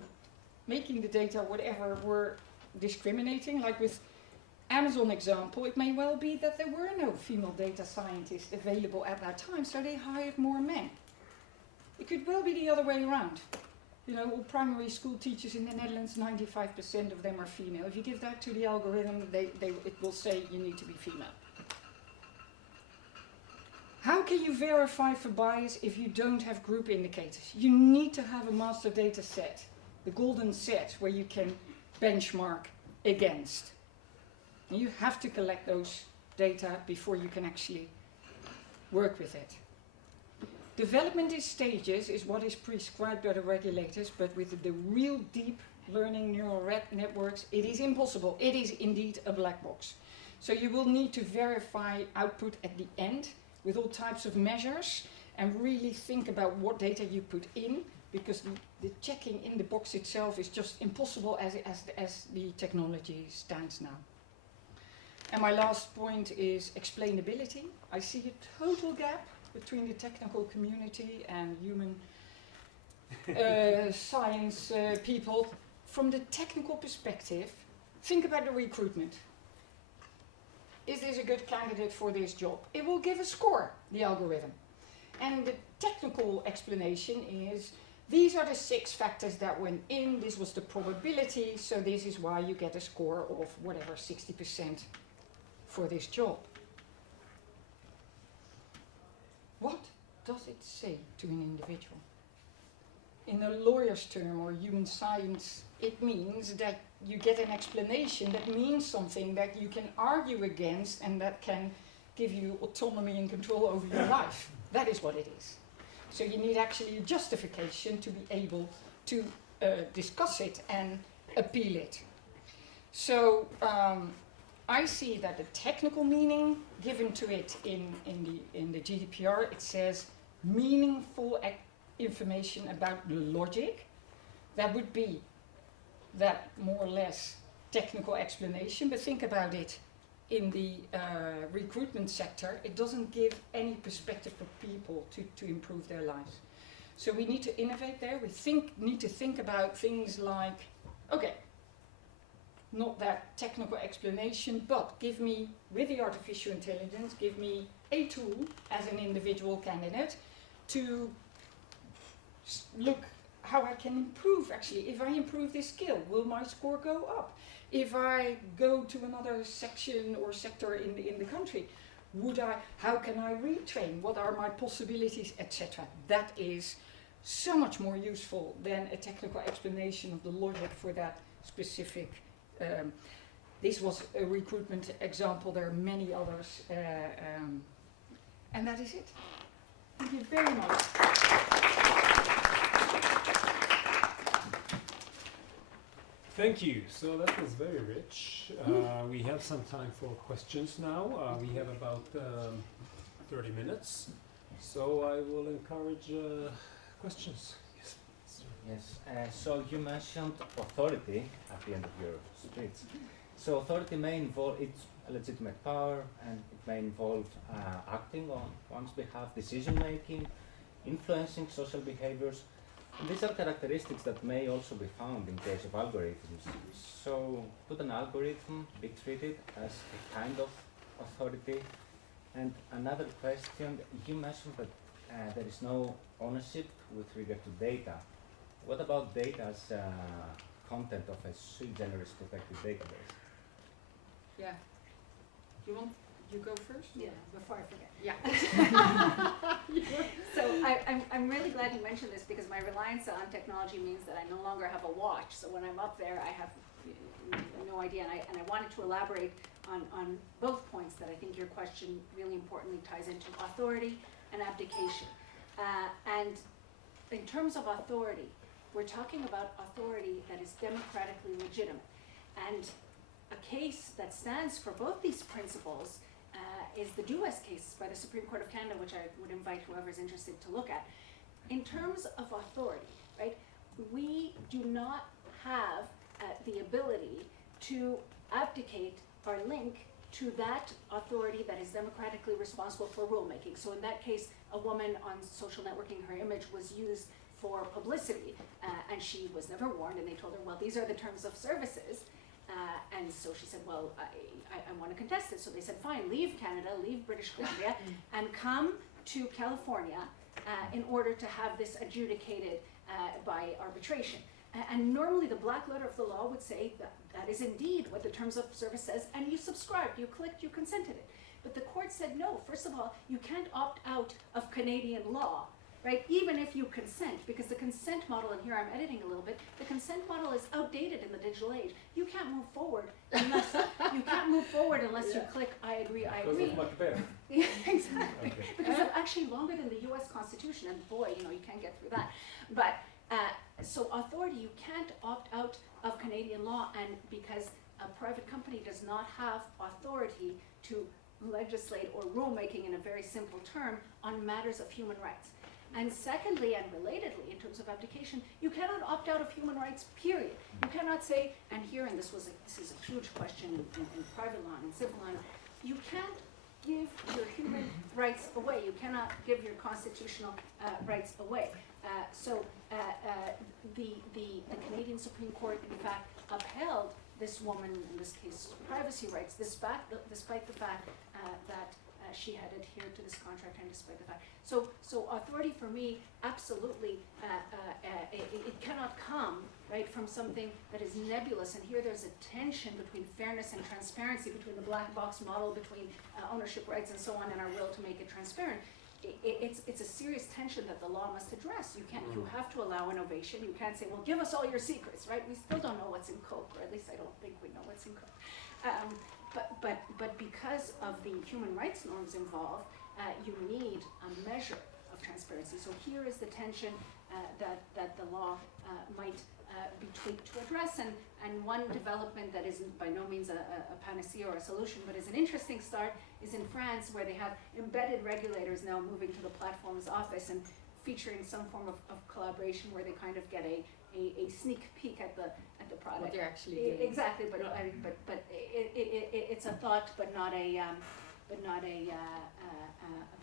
making the data, whatever, were discriminating. Like with Amazon example, it may well be that there were no female data scientists available at that time, so they hired more men. It could well be the other way around. You know, all primary school teachers in the Netherlands, 95% of them are female. If you give that to the algorithm, it will say you need to be female. How can you verify for bias if you don't have group indicators? You need to have a master data set, the golden set, where you can benchmark against. And you have to collect those data before you can actually work with it. Development in stages is what is prescribed by the regulators, but with the real deep learning neural networks, it is impossible. It is indeed a black box. So you will need to verify output at the end with all types of measures, and really think about what data you put in, because the checking in the box itself is just impossible as the technology stands now. And my last point is explainability. I see a total gap between the technical community and human science people. From the technical perspective, think about the recruitment. Is this a good candidate for this job? It will give a score, the algorithm. And the technical explanation is, these are the 6 factors that went in, this was the probability, so this is why you get a score of whatever, 60% for this job. What does it say to an individual? In a lawyer's term or human science, it means that you get an explanation that means something that you can argue against and that can give you autonomy and control over your life. That is what it is. So you need actually a justification to be able to discuss it and appeal it. So I see that the technical meaning given to it in the GDPR, it says meaningful information about the logic. That would be that more or less technical explanation, but think about it in the recruitment sector, it doesn't give any perspective for people to improve their lives. So we need to innovate there. We need to think about things like, okay, not that technical explanation, but give me, with the artificial intelligence, give me a tool as an individual candidate to look how I can improve. Actually, if I improve this skill, will my score go up? If I go to another section or sector in the country, how can I retrain? What are my possibilities, etc.? That is so much more useful than a technical explanation of the logic for that specific. This was a recruitment example. There are many others, and that is it. Thank you very much. Thank you. So that was very rich. We have some time for questions now. We have about 30 minutes. So I will encourage questions. Yes. Yes. So you mentioned authority at the end of your speech. So authority may involve its legitimate power, and it may involve acting on one's behalf, decision making, influencing social behaviors. And these are characteristics that may also be found in case of algorithms. So could an algorithm be treated as a kind of authority? And another question, you mentioned that there is no ownership with regard to data. What about data as content of a sui generis protected database? Yeah. You go first? Yeah, before I forget. Yeah. So I'm really glad you mentioned this, because my reliance on technology means that I no longer have a watch. So when I'm up there, I have no idea. And I wanted to elaborate on both points that I think your question really importantly ties into: authority and abdication. And in terms of authority, we're talking about authority that is democratically legitimate. And a case that stands for both these principles is the Dues case by the Supreme Court of Canada, which I would invite whoever's interested to look at. In terms of authority, right, we do not have the ability to abdicate or link to that authority that is democratically responsible for rulemaking. So in that case, a woman on social networking, her image was used for publicity, and she was never warned, and they told her, well, these are the terms of services. And so she said, well, I want to contest it. So they said, fine, leave Canada, leave British Columbia, and come to California in order to have this adjudicated by arbitration. And normally the black letter of the law would say that that is indeed what the terms of service says, and you subscribed, you clicked, you consented it. But the court said, no, first of all, you can't opt out of Canadian law, right? Even if you consent, because the consent model, and here I'm editing a little bit, the consent model is outdated in the digital age. You can't move forward unless you click, I agree, I agree. Because it's much better. Yeah, exactly. Okay. Because it's actually longer than the US Constitution, and boy, you can't get through that. But so authority, you can't opt out of Canadian law, and because a private company does not have authority to legislate or rulemaking in a very simple term on matters of human rights. And secondly, and relatedly, in terms of abdication, you cannot opt out of human rights, period. You cannot say, and here, and this is a huge question in private law and in civil law, you can't give your human rights away. You cannot give your constitutional rights away. So the Canadian Supreme Court, in fact, upheld this woman, in this case, privacy rights, despite the fact that she had adhered to this contract, and despite the fact. So authority for me, absolutely, it cannot come, right, from something that is nebulous. And here there's a tension between fairness and transparency, between the black box model, between ownership rights and so on, and our will to make it transparent. It's a serious tension that the law must address. You have to allow innovation. You can't say, well, give us all your secrets, right? We still don't know what's in Coke, or at least I don't think we know what's in Coke. But because of the human rights norms involved, you need a measure of transparency. So here is the tension that the law might be tweaked to address. And one development that isn't by no means a panacea or a solution, but is an interesting start, is in France, where they have embedded regulators now moving to the platform's office and featuring some form of collaboration where they kind of get a sneak peek at the product. What they're actually doing. Exactly, but it's a thought, but not a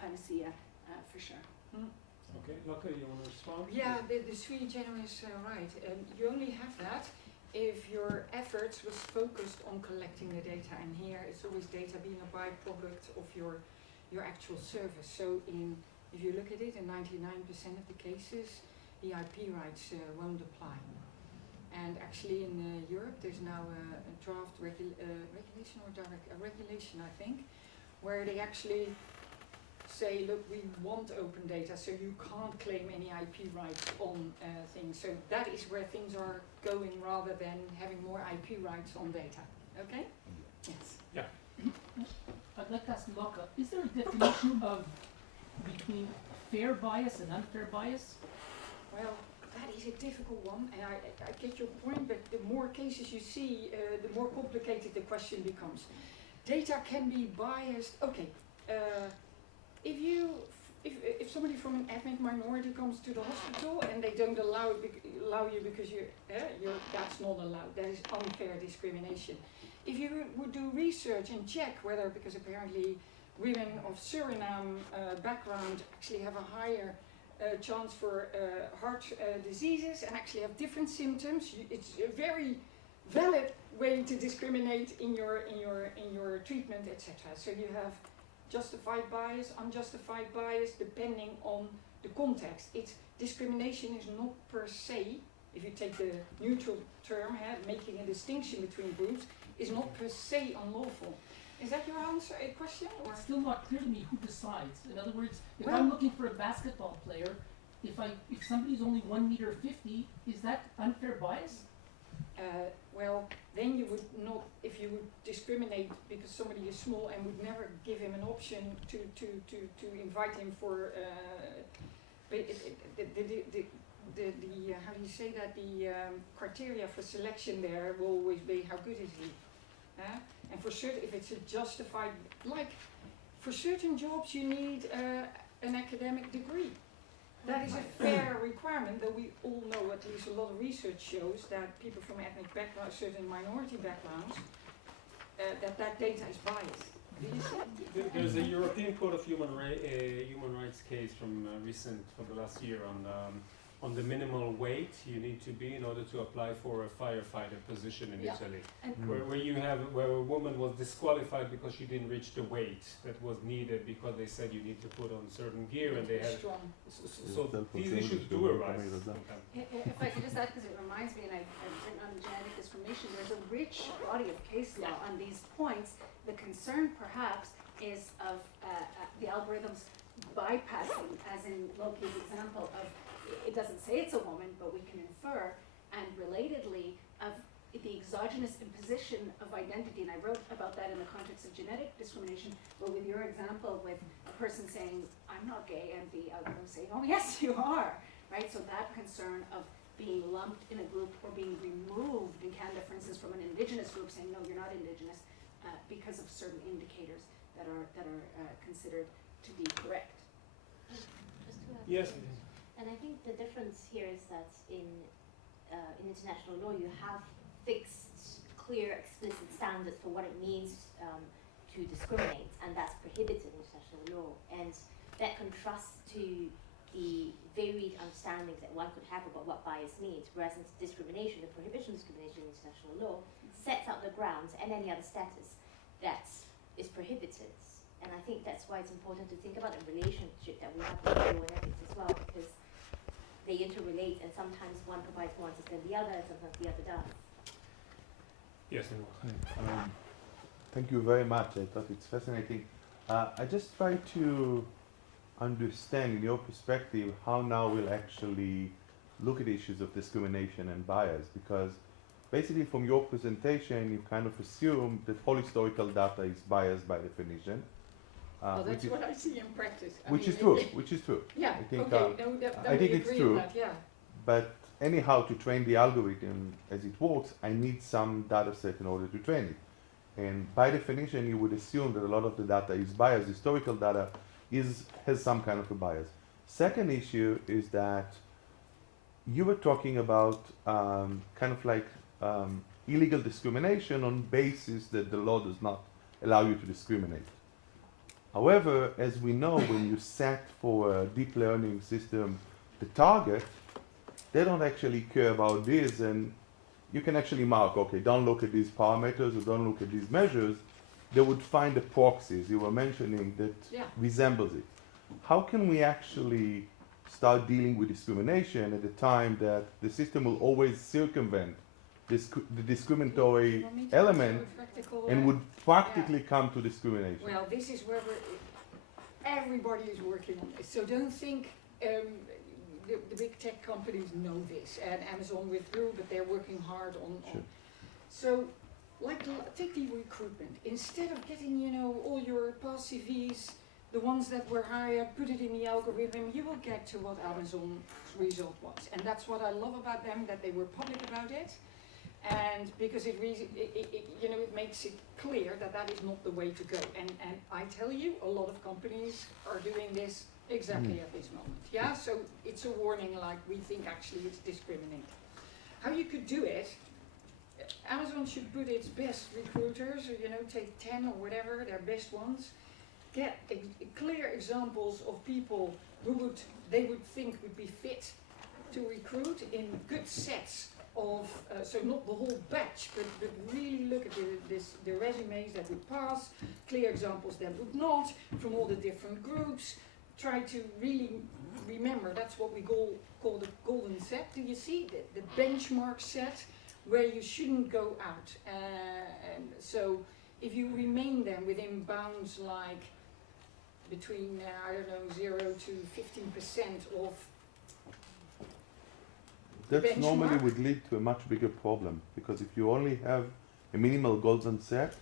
panacea for sure. Okay, Lotte, you want to respond? Yeah, the sui generis is right. You only have that if your efforts was focused on collecting the data, and here it's always data being a byproduct of your actual service. So if you look at it, in 99% of the cases, the IP rights won't apply. And actually in Europe there's now a draft regulation or regulation, I think, where they actually say, look, we want open data, so you can't claim any IP rights on things. So that is where things are going, rather than having more IP rights on data. Okay? Yes. Yeah. I'd like to ask Lotte, is there a definition of between fair bias and unfair bias? Well, that is a difficult one, and I get your point, but the more cases you see, the more complicated the question becomes. Data can be biased. Okay, if somebody from an ethnic minority comes to the hospital and they don't allow you because that's not allowed. That is unfair discrimination. If you would do research and check whether, because apparently women of Suriname background actually have a higher chance for heart diseases and actually have different symptoms, it's a very valid way to discriminate in your treatment, etc. So you have justified bias, unjustified bias, depending on the context. Discrimination is not per se, if you take the neutral term, making a distinction between groups, is not per se unlawful. Is that your answer, a question? Or? It's still not clear to me who decides. In other words, if I'm looking for a basketball player, if somebody's only 1.50 meters, is that unfair bias? Well, then you would not, if you would discriminate because somebody is small and would never give him an option to invite him for but the how do you say that, the criteria for selection there will always be how good is he, and for certain, if it's a justified, like for certain jobs you need an academic degree. That is a fair requirement, though we all know, at least a lot of research shows, that people from ethnic backgrounds, certain minority backgrounds, that data is biased. Do you see? There's a European Court of Human Rights case from the last year on the minimal weight you need to be in order to apply for a firefighter position in Yeah. Italy, And where a woman was disqualified because she didn't reach the weight that was needed, because they said you need to put on certain gear, and they had strong. so these issues do arise sometimes. if I could just add, because it reminds me, and I've written on genetic discrimination, there's a rich body of case law on these points. The concern perhaps is of the algorithms bypassing, as in Loki's example of, it doesn't say it's a woman, but we can infer, and relatedly, of the exogenous imposition of identity, and I wrote about that in the context of genetic discrimination, but with your example with a person saying, I'm not gay, and the algorithm saying, oh yes you are, right? So that concern of being lumped in a group or being removed in Canada, for instance, from an indigenous group, saying, no, you're not indigenous, because of certain indicators that are considered to be correct. Just to add Yes. something. And I think the difference here is that in international law you have fixed, clear, explicit standards for what it means to discriminate, and that's prohibited in international law. And that contrasts to the varied understandings that one could have about what bias means, whereas in discrimination, the prohibition of discrimination in international law sets out the grounds and any other status that is prohibited. And I think that's why it's important to think about the relationship that we have with law and ethics as well, because they interrelate, and sometimes one provides more answers than the other, and sometimes the other does. Yes. Thank you very much. I thought it's fascinating. I just try to understand, in your perspective, how now we'll actually look at issues of discrimination and bias, because basically from your presentation you kind of assume that all historical data is biased by definition. Well, that's what I see in practice. Which is true. Yeah, I think, okay, no, that I think we it's agree true. on that, yeah. But anyhow, to train the algorithm as it works, I need some data set in order to train it. And by definition, you would assume that a lot of the data is biased. Historical data has some kind of a bias. Second issue is that you were talking about kind of like illegal discrimination on basis that the law does not allow you to discriminate. However, as we know, when you set for a deep learning system the target, they don't actually care about this, and you can actually mark, okay, don't look at these parameters or don't look at these measures. They would find the proxies you were mentioning that resembles it. How can we actually start dealing with discrimination at the time that the system will always circumvent the discriminatory element and would practically come to discrimination? Well, this is where everybody is working on this. So don't think the big tech companies know this, and Amazon withdrew, but they're working hard on. Sure. So, like, take the recruitment. Instead of getting, all your past CVs, the ones that were hired, put it in the algorithm, you will get to what Amazon's result was. And that's what I love about them, that they were public about it. And because it makes it clear that that is not the way to go. And I tell you, a lot of companies are doing this exactly at this moment. Yeah, so it's a warning, like, we think actually it's discriminating. How you could do it, Amazon should put its best recruiters, take 10 or whatever, their best ones, get clear examples of people who they would think would be fit to recruit in good sets of, so not the whole batch, but really look at the resumes that would pass, clear examples that would not, from all the different groups. Try to really remember, that's what we call the golden set. Do you see the benchmark set where you shouldn't go out? And so if you remain then within bounds like between, 0 to 15% of That normally benchmark. would lead to a much bigger problem, because if you only have a minimal golden set,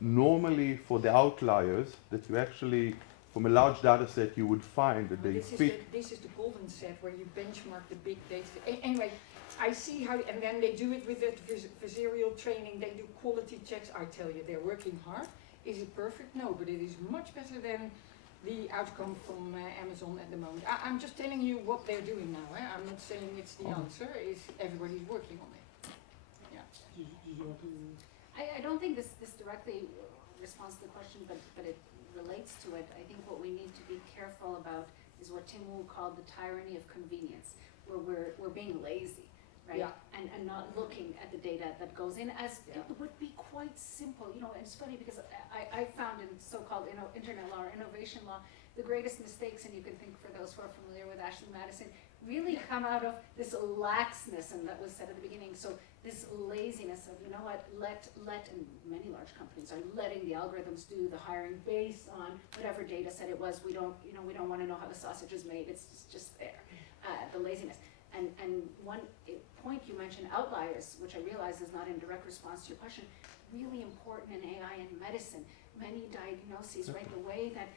normally for the outliers that you actually, from a large data set, you would find that they This is, fit. this is the golden set where you benchmark the big data. Anyway, I see how, and then they do it with the visceral training, they do quality checks. I tell you, they're working hard. Is it perfect? No, but it is much better than the outcome from Amazon at the moment. I'm just telling you what they're doing now. I'm not saying it's the answer. It's everybody's working on it. Yeah. I don't think this directly responds to the question, but it relates to it. I think what we need to be careful about is what Tim Wu called the tyranny of convenience, where we're being lazy, right? Yeah. And not looking at the data that goes in, as Yeah. it would be quite simple. You know, and it's funny because I found in so-called internet law or innovation law, the greatest mistakes, and you can think for those who are familiar with Ashley Madison, really come out of this laxness, and that was said at the beginning. So this laziness of, you know what, and many large companies are letting the algorithms do the hiring based on whatever data set it was. We don't want to know how the sausage is made. It's just there, the laziness. And one point you mentioned, outliers, which I realize is not in direct response to your question, really important in AI and medicine. Many diagnoses, right? The way that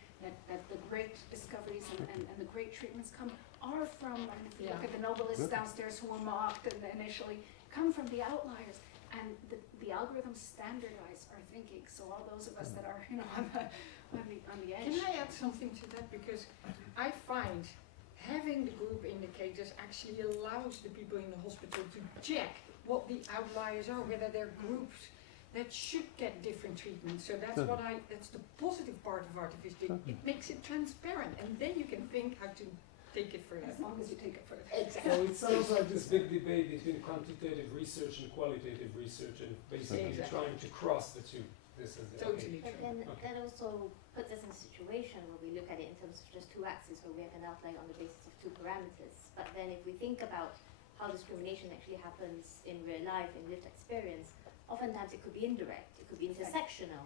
the great discoveries and the great treatments come are from, and if you look at the Nobelists downstairs who were mocked and initially, come from the outliers. And the algorithms standardize our thinking. So all those of us that are, you know, on the edge. Can I add something to that? Because I find having the group indicators actually allows the people in the hospital to check what the outliers are, whether they're groups that should get different treatments. So that's that's the positive part of artificial. It makes it transparent, and then you can think how to take it further. As long as you take it further. Exactly. So it sounds like this big debate between quantitative research and qualitative research, and basically Exactly. trying to cross the two. This is the Totally But true. then that also puts us in a situation where we look at it in terms of just two axes, where we have an outline on the basis of two parameters. But then if we think about how discrimination actually happens in real life, in lived experience, oftentimes it could be indirect, it could be intersectional.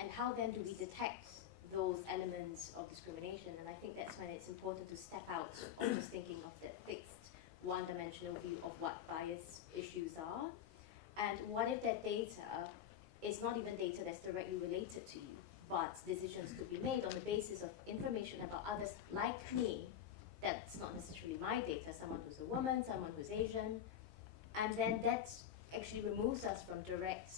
And how then do we detect those elements of discrimination? And I think that's when it's important to step out of just thinking of the fixed one-dimensional view of what bias issues are. And what if that data is not even data that's directly related to you, but decisions could be made on the basis of information about others like me, that's not necessarily my data, someone who's a woman, someone who's Asian, and then that actually removes us from direct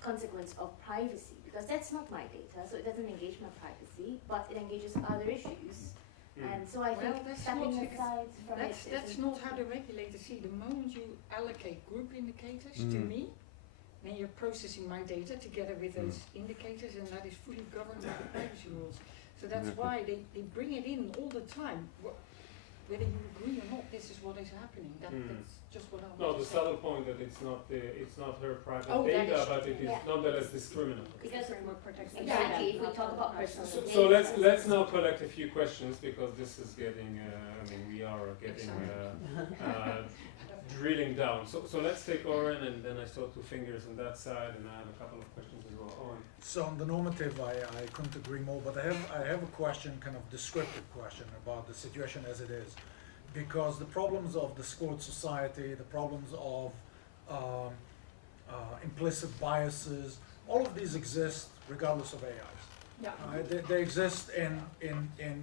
consequence of privacy, because that's not my data, so it doesn't engage my privacy, but it engages other issues. And so I think Well, that's stepping not- aside from That's it that's is not how the regulators see. The moment you allocate group indicators to me, then you're processing my data together with those indicators, and that is fully governed by the privacy rules. So that's why they bring it in all the time. Whether you agree or not, this is what is happening. That's just what I want No, to the say. subtle point that it's not her private Oh, that data, is but it is Yeah. nonetheless discriminatory. because Framework protects the exactly, if data, we not talk the- about not personal the- So let's now collect a few questions, because this is getting we are getting drilling down. So let's take Oren, and then I saw two fingers on that side, and I have a couple of questions as well. Oren. So on the normative, I couldn't agree more, but I have a question, kind of descriptive question about the situation as it is, because the problems of the scored society, the problems of implicit biases, all of these exist regardless of AIs. Yeah. They exist in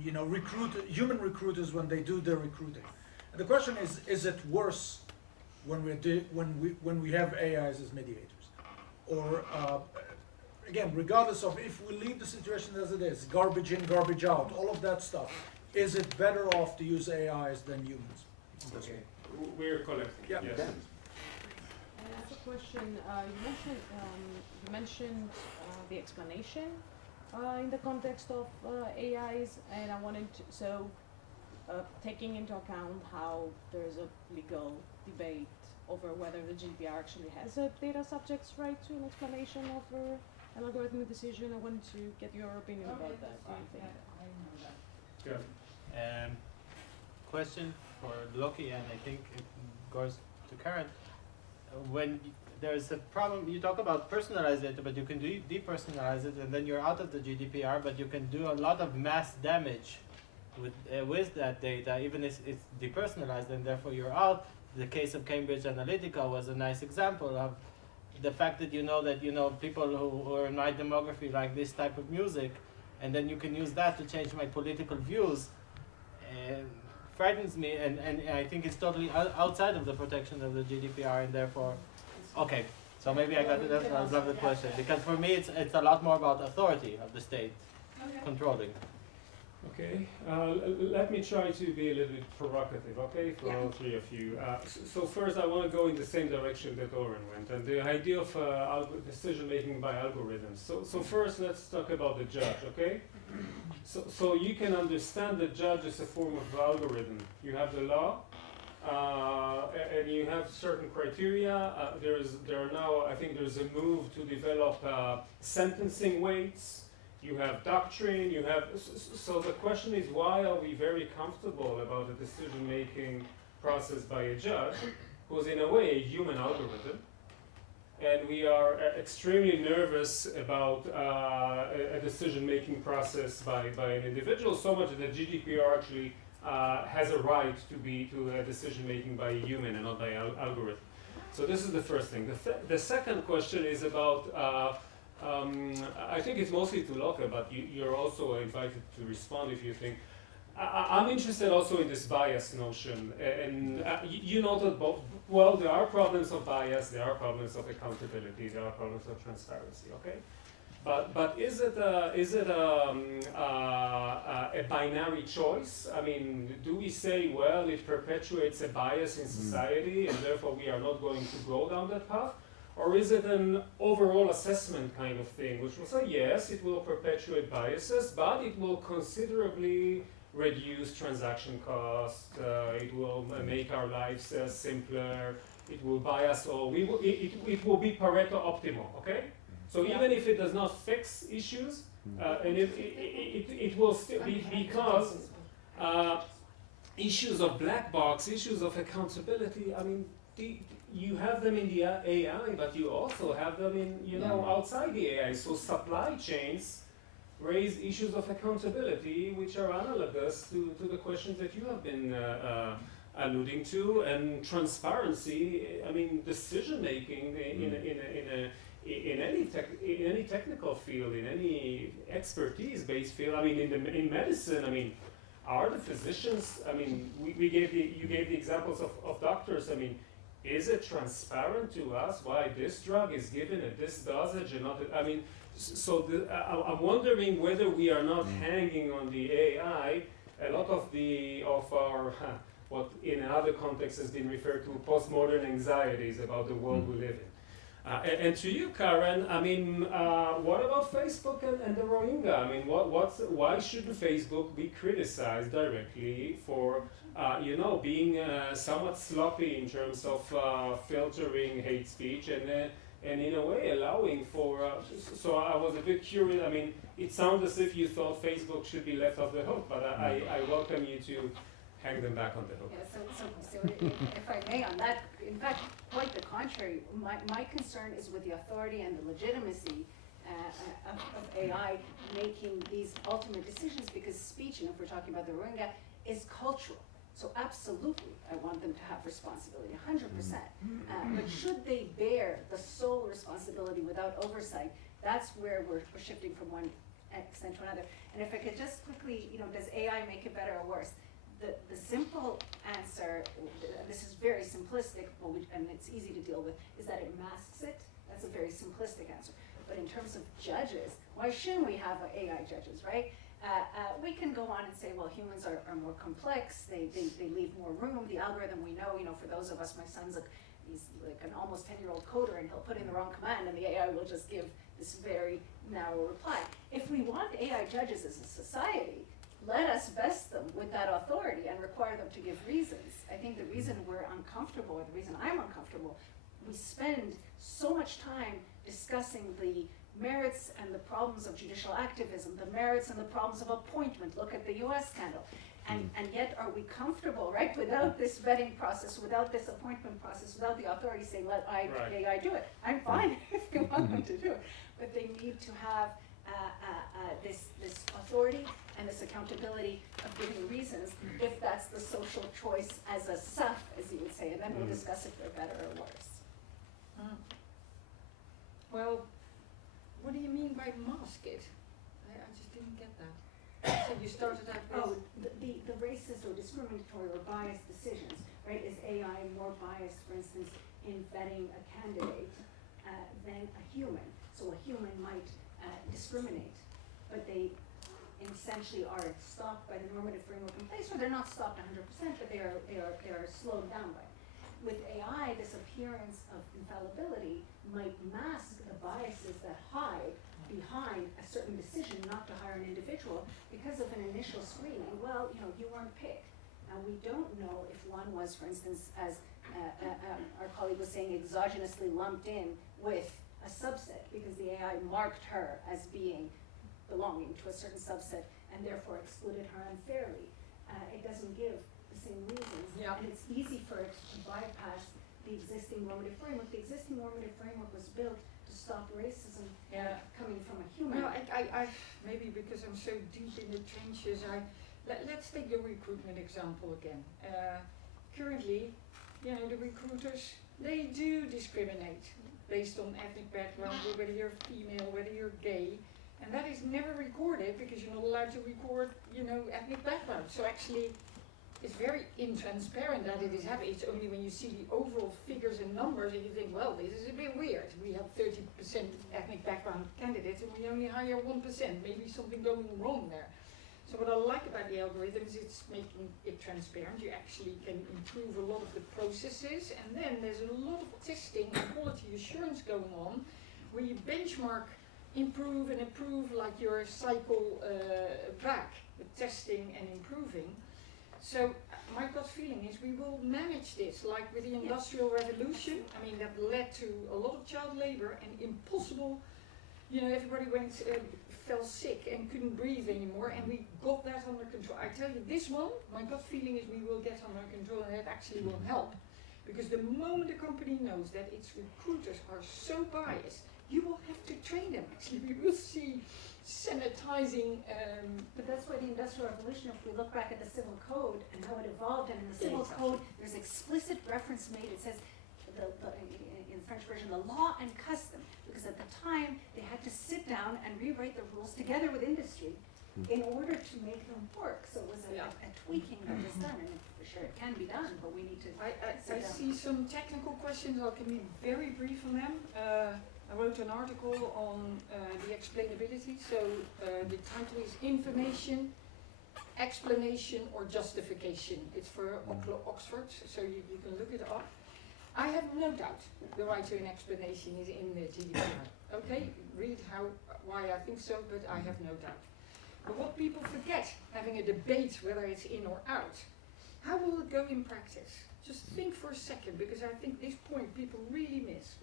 you know, human recruiters when they do their recruiting. And the question is it worse when we have AIs as mediators, or again, regardless of if we leave the situation as it is, garbage in, garbage out, all of that stuff, is it better off to use AIs than humans? Okay. We're collecting. Yeah. Yes. I have a question. You mentioned the explanation in the context of AIs, and I wanted to, taking into account how there's a legal debate over whether the GDPR actually has a data subject's right to an explanation over an algorithmic decision, I wanted to get your opinion about that. What do you think? Good. Question for Loki, and I think it goes to Karen. When there's a problem, you talk about personalized data, but you can depersonalize it, and then you're out of the GDPR, but you can do a lot of mass damage with that data, even if it's depersonalized, and therefore you're out. The case of Cambridge Analytica was a nice example of the fact that people who are in my demography like this type of music, and then you can use that to change my political views, and frightens me, and I think it's totally outside of the protection of the GDPR, and therefore, okay, so maybe I got it, that's I love the question, because for me it's a lot more about authority of the state controlling. Okay, let me try to be a little bit provocative, okay, for all three of you. So first I want to go in the same direction that Oren went, and the idea of decision making by algorithms. So first let's talk about the judge, okay? So you can understand the judge as a form of algorithm. You have the law, and you have certain criteria. There are now, I think there's a move to develop sentencing weights. You have doctrine, you have, so the question is, why are we very comfortable about the decision-making process by a judge, who's in a way a human algorithm, and we are extremely nervous about a decision-making process by an individual, so much that the GDPR actually has a right to a decision-making by a human and not by an algorithm. So this is the first thing. The second question is about I think it's mostly to Loke, but you're also invited to respond if you think. I'm interested also in this bias notion, and you noted both. Well, there are problems of bias, there are problems of accountability, there are problems of transparency. Okay, but is it a binary choice? I mean, do we say, well, it perpetuates a bias in society, and therefore we are not going to go down that path? Or is it an overall assessment kind of thing, which will say, yes, it will perpetuate biases, but it will considerably reduce transaction costs, it will make our lives simpler, it will bias all, it will be Pareto optimal, okay? So even if it does not fix issues, and it will still be, because issues of black box, issues of accountability, I mean, you have them in the AI, but you also have them in, outside the AI. So supply chains raise issues of accountability, which are analogous to the questions that you have been alluding to, and transparency. I mean, decision making in any technical field, in any expertise-based field. I mean, in medicine. I mean, are the physicians? I mean, you gave the examples of doctors. I mean, is it transparent to us why this drug is given at this dosage and not? I mean, so I'm wondering whether we are not hanging on the AI. A lot of our what in another context has been referred to postmodern anxieties about the world we live in. And to you, Karen, I mean, what about Facebook and the Rohingya? I mean, why shouldn't Facebook be criticized directly for being somewhat sloppy in terms of filtering hate speech and in a way allowing for, so I was a bit curious. I mean, it sounds as if you thought Facebook should be left off the hook, but I welcome you to hang them back on the hook. Yeah, so if I may on that, in fact, quite the contrary. My concern is with the authority and the legitimacy of AI making these ultimate decisions, because speech, and if we're talking about the Rohingya, is cultural. So absolutely, I want them to have responsibility, 100%. But should they bear the sole responsibility without oversight, that's where we're shifting from one extent to another. And if I could just quickly, does AI make it better or worse? The simple answer, this is very simplistic, and it's easy to deal with, is that it masks it. That's a very simplistic answer. But in terms of judges, why shouldn't we have AI judges, right? We can go on and say, well, humans are more complex, they leave more room. The algorithm, we know, for those of us, my son's he's like an almost 10-year-old coder, and he'll put in the wrong command and the AI will just give this very narrow reply. If we want AI judges as a society, let us vest them with that authority and require them to give reasons. I think the reason we're uncomfortable, or the reason I'm uncomfortable, we spend so much time discussing the merits and the problems of judicial activism, the merits and the problems of appointment. Look at the US scandal. And yet are we comfortable, right, without this vetting process, without this appointment process, without the authority saying, let AI do it. I'm fine if you want them to do it. But they need to have this authority and this accountability of giving reasons, if that's the social choice as a suf, as you would say, and then we'll discuss if they're better or worse. Well, what do you mean by mask it? I just didn't get So you started out Oh, with. the racist or discriminatory or biased decisions, right? Is AI more biased, for instance, in vetting a candidate than a human? So a human might discriminate, but they essentially are stopped by the normative framework in place, or they're not stopped 100%, but they are slowed down by it. With AI, this appearance of infallibility might mask the biases that hide behind a certain decision not to hire an individual because of an initial screening. Well, you weren't picked. And we don't know if one was, for instance, as our colleague was saying, exogenously lumped in with a subset because the AI marked her as belonging to a certain subset and therefore excluded her unfairly. It doesn't give the same reasons. Yeah. And it's easy for it to bypass the existing normative framework. The existing normative framework was built to stop racism coming from a human. Well, I maybe because I'm so deep in the trenches, let's take the recruitment example again. Currently, the recruiters, they do discriminate based on ethnic background, whether you're female, whether you're gay, and that is never recorded because you're not allowed to record, ethnic background. So actually, it's very intransparent that it is happening. It's only when you see the overall figures and numbers and you think, well, this is a bit weird. We have 30% ethnic background candidates and we only hire 1%. Maybe something going wrong there. So what I like about the algorithms, it's making it transparent. You actually can improve a lot of the processes, and then there's a lot of testing and quality assurance going on where you benchmark, improve and improve like your cycle back with testing and improving. So my gut feeling is we will manage this, like with the Industrial Revolution. I mean, that led to a lot of child labor and impossible, everybody fell sick and couldn't breathe anymore, and we got that under control. I tell you, this one, my gut feeling is we will get under control, and that actually will help. Because the moment a company knows that its recruiters are so biased, you will have to train them. Actually, we will see sanitizing. But that's why the Industrial Revolution, if we look back at the Civil Code and how it evolved, and in the Civil Code, there's explicit reference made. It says, in the French version, the law and custom, because at the time they had to sit down and rewrite the rules together with industry in order to make them work. So it was a tweaking that was done, and for sure it can be done, but we need to. I see some technical questions. I can be very brief on them. I wrote an article on the explainability. So the title is Information, Explanation or Justification. It's for Oxford, so you can look it up. I have no doubt the right to an explanation is in the GDPR. Okay, read why I think so, but I have no doubt. But what people forget, having a debate whether it's in or out, how will it go in practice? Just think for a second, because I think this point people really miss.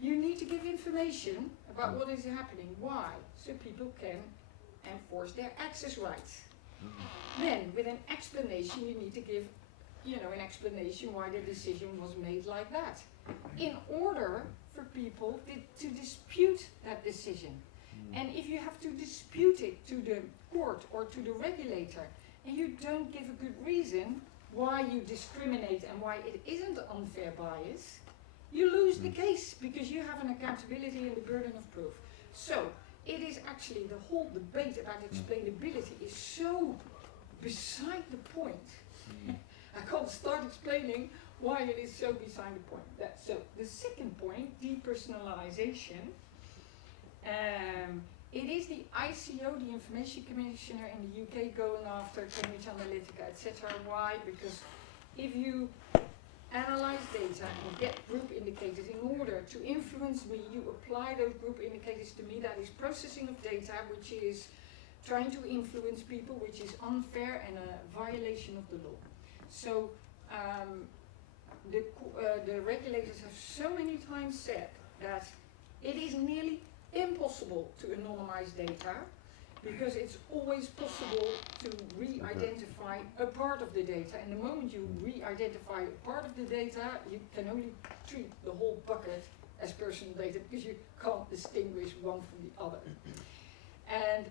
You need to give information about what is happening. Why? So people can enforce their access rights. Then, with an explanation, you need to give, an explanation why the decision was made like that, in order for people to dispute that decision. And if you have to dispute it to the court or to the regulator, and you don't give a good reason why you discriminate and why it isn't unfair bias, you lose the case because you have an accountability and the burden of proof. So it is actually the whole debate about explainability is so beside the point. I can't start explaining why it is so beside the point. So the second point, depersonalization. It is the ICO, the Information Commissioner in the UK, going after Cambridge Analytica, etc. Why? Because if you analyze data and get group indicators in order to influence me, you apply those group indicators to me. That is processing of data, which is trying to influence people, which is unfair and a violation of the law. So the regulators have so many times said that it is nearly impossible to anonymize data because it's always possible to re-identify a part of the data, and the moment you re-identify a part of the data, you can only treat the whole bucket as personal data because you can't distinguish one from the other. And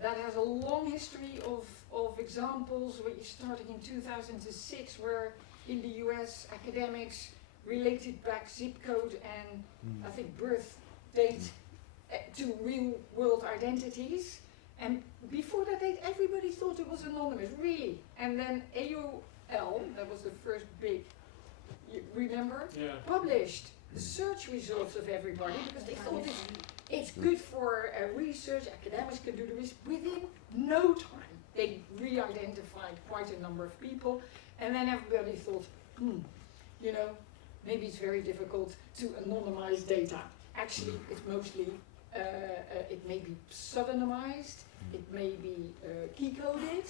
that has a long history of examples, where starting in 2006, where in the US academics related back zip code and I think birth date to real world identities. And before that date, everybody thought it was anonymous, really. And then AOL, that was the first big, you remember? Yeah. Published the search results of everybody because they thought it's good for research, academics can do the research. Within no time, they re-identified quite a number of people, and then everybody thought, you know, maybe it's very difficult to anonymize data. Actually, it's mostly, it may be pseudonymized, it may be key-coded,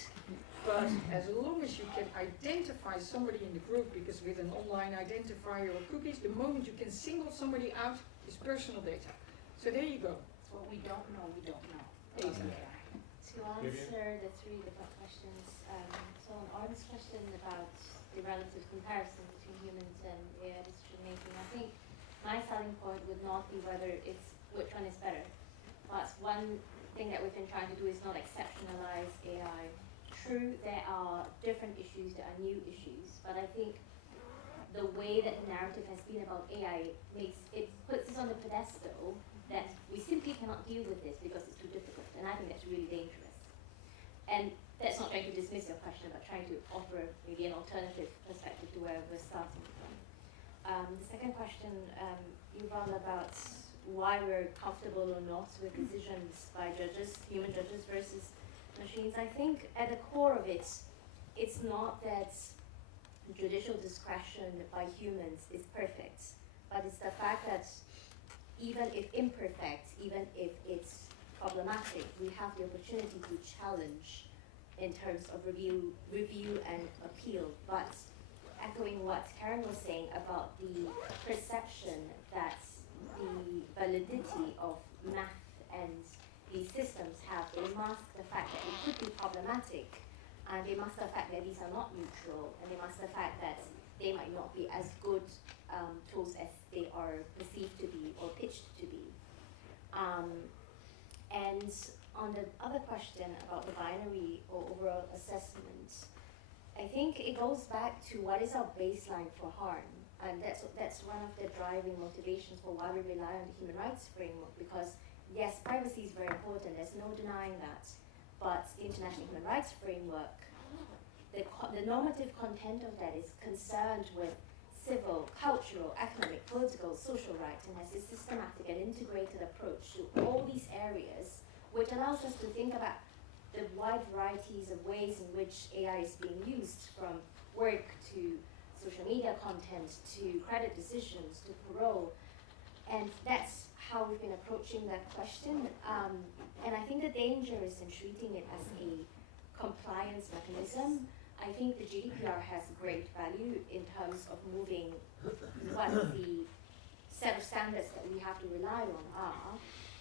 but as long as you can identify somebody in the group, because with an online identifier or cookies, the moment you can single somebody out, is personal data. So there you go. It's what we don't know, we don't know. Data. To answer the three different questions, so on Arden's question about the relative comparison between humans and AI decision making, I think my selling point would not be whether it's which one is better. But one thing that we've been trying to do is not exceptionalize AI. True, there are different issues, there are new issues, but I think the way that the narrative has been about AI puts us on the pedestal that we simply cannot deal with this because it's too difficult, and I think that's really dangerous. And that's not trying to dismiss your question, but trying to offer maybe an alternative perspective to where we're starting from. The second question, Yuval, about why we're comfortable or not with decisions by judges, human judges versus machines. I think at the core of it, it's not that judicial discretion by humans is perfect, but it's the fact that even if imperfect, even if it's problematic, we have the opportunity to challenge in terms of review and appeal. But echoing what Karen was saying about the perception that the validity of math and these systems have, they mask the fact that it could be problematic, and they mask the fact that these are not neutral, and they mask the fact that they might not be as good tools as they are perceived to be or pitched to be. And on the other question about the binary or overall assessment, I think it goes back to what is our baseline for harm, and that's one of the driving motivations for why we rely on the human rights framework, because yes, privacy is very important, there's no denying that, but the International Human Rights Framework, the normative content of that is concerned with civil, cultural, economic, political, social rights, and has a systematic and integrated approach to all these areas, which allows us to think about the wide varieties of ways in which AI is being used, from work to social media content to credit decisions to parole. And that's how we've been approaching that question. And I think the danger is in treating it as a compliance mechanism. I think the GDPR has great value in terms of moving what the set of standards that we have to rely on are,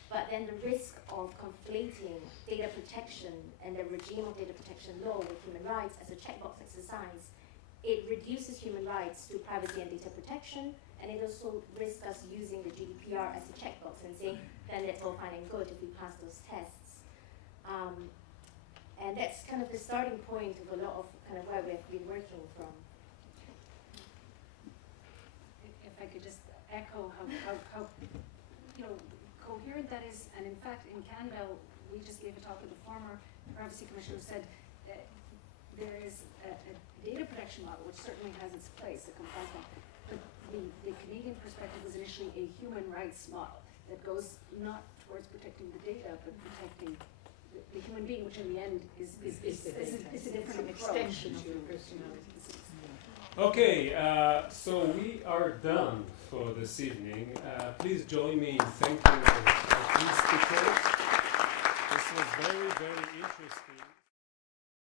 but then the risk of conflating data protection and the regime of data protection law with human rights as a checkbox exercise, it reduces human rights to privacy and data protection, and it also risks us using the GDPR as a checkbox and saying, then that's all fine and good if we pass those tests. And that's kind of the starting point of a lot of kind of where we've been working from. If I could just echo how coherent that is, and in fact in Canada we just gave a talk with the former privacy commissioner who said that there is a data protection model which certainly has its place, a compliance model, but the Canadian perspective was initially a human rights model that goes not towards protecting the data but protecting the human being, which in the end is a different extension of your personality. Okay, so we are done for this evening. Please join me in thanking our three speakers. This was very, very interesting.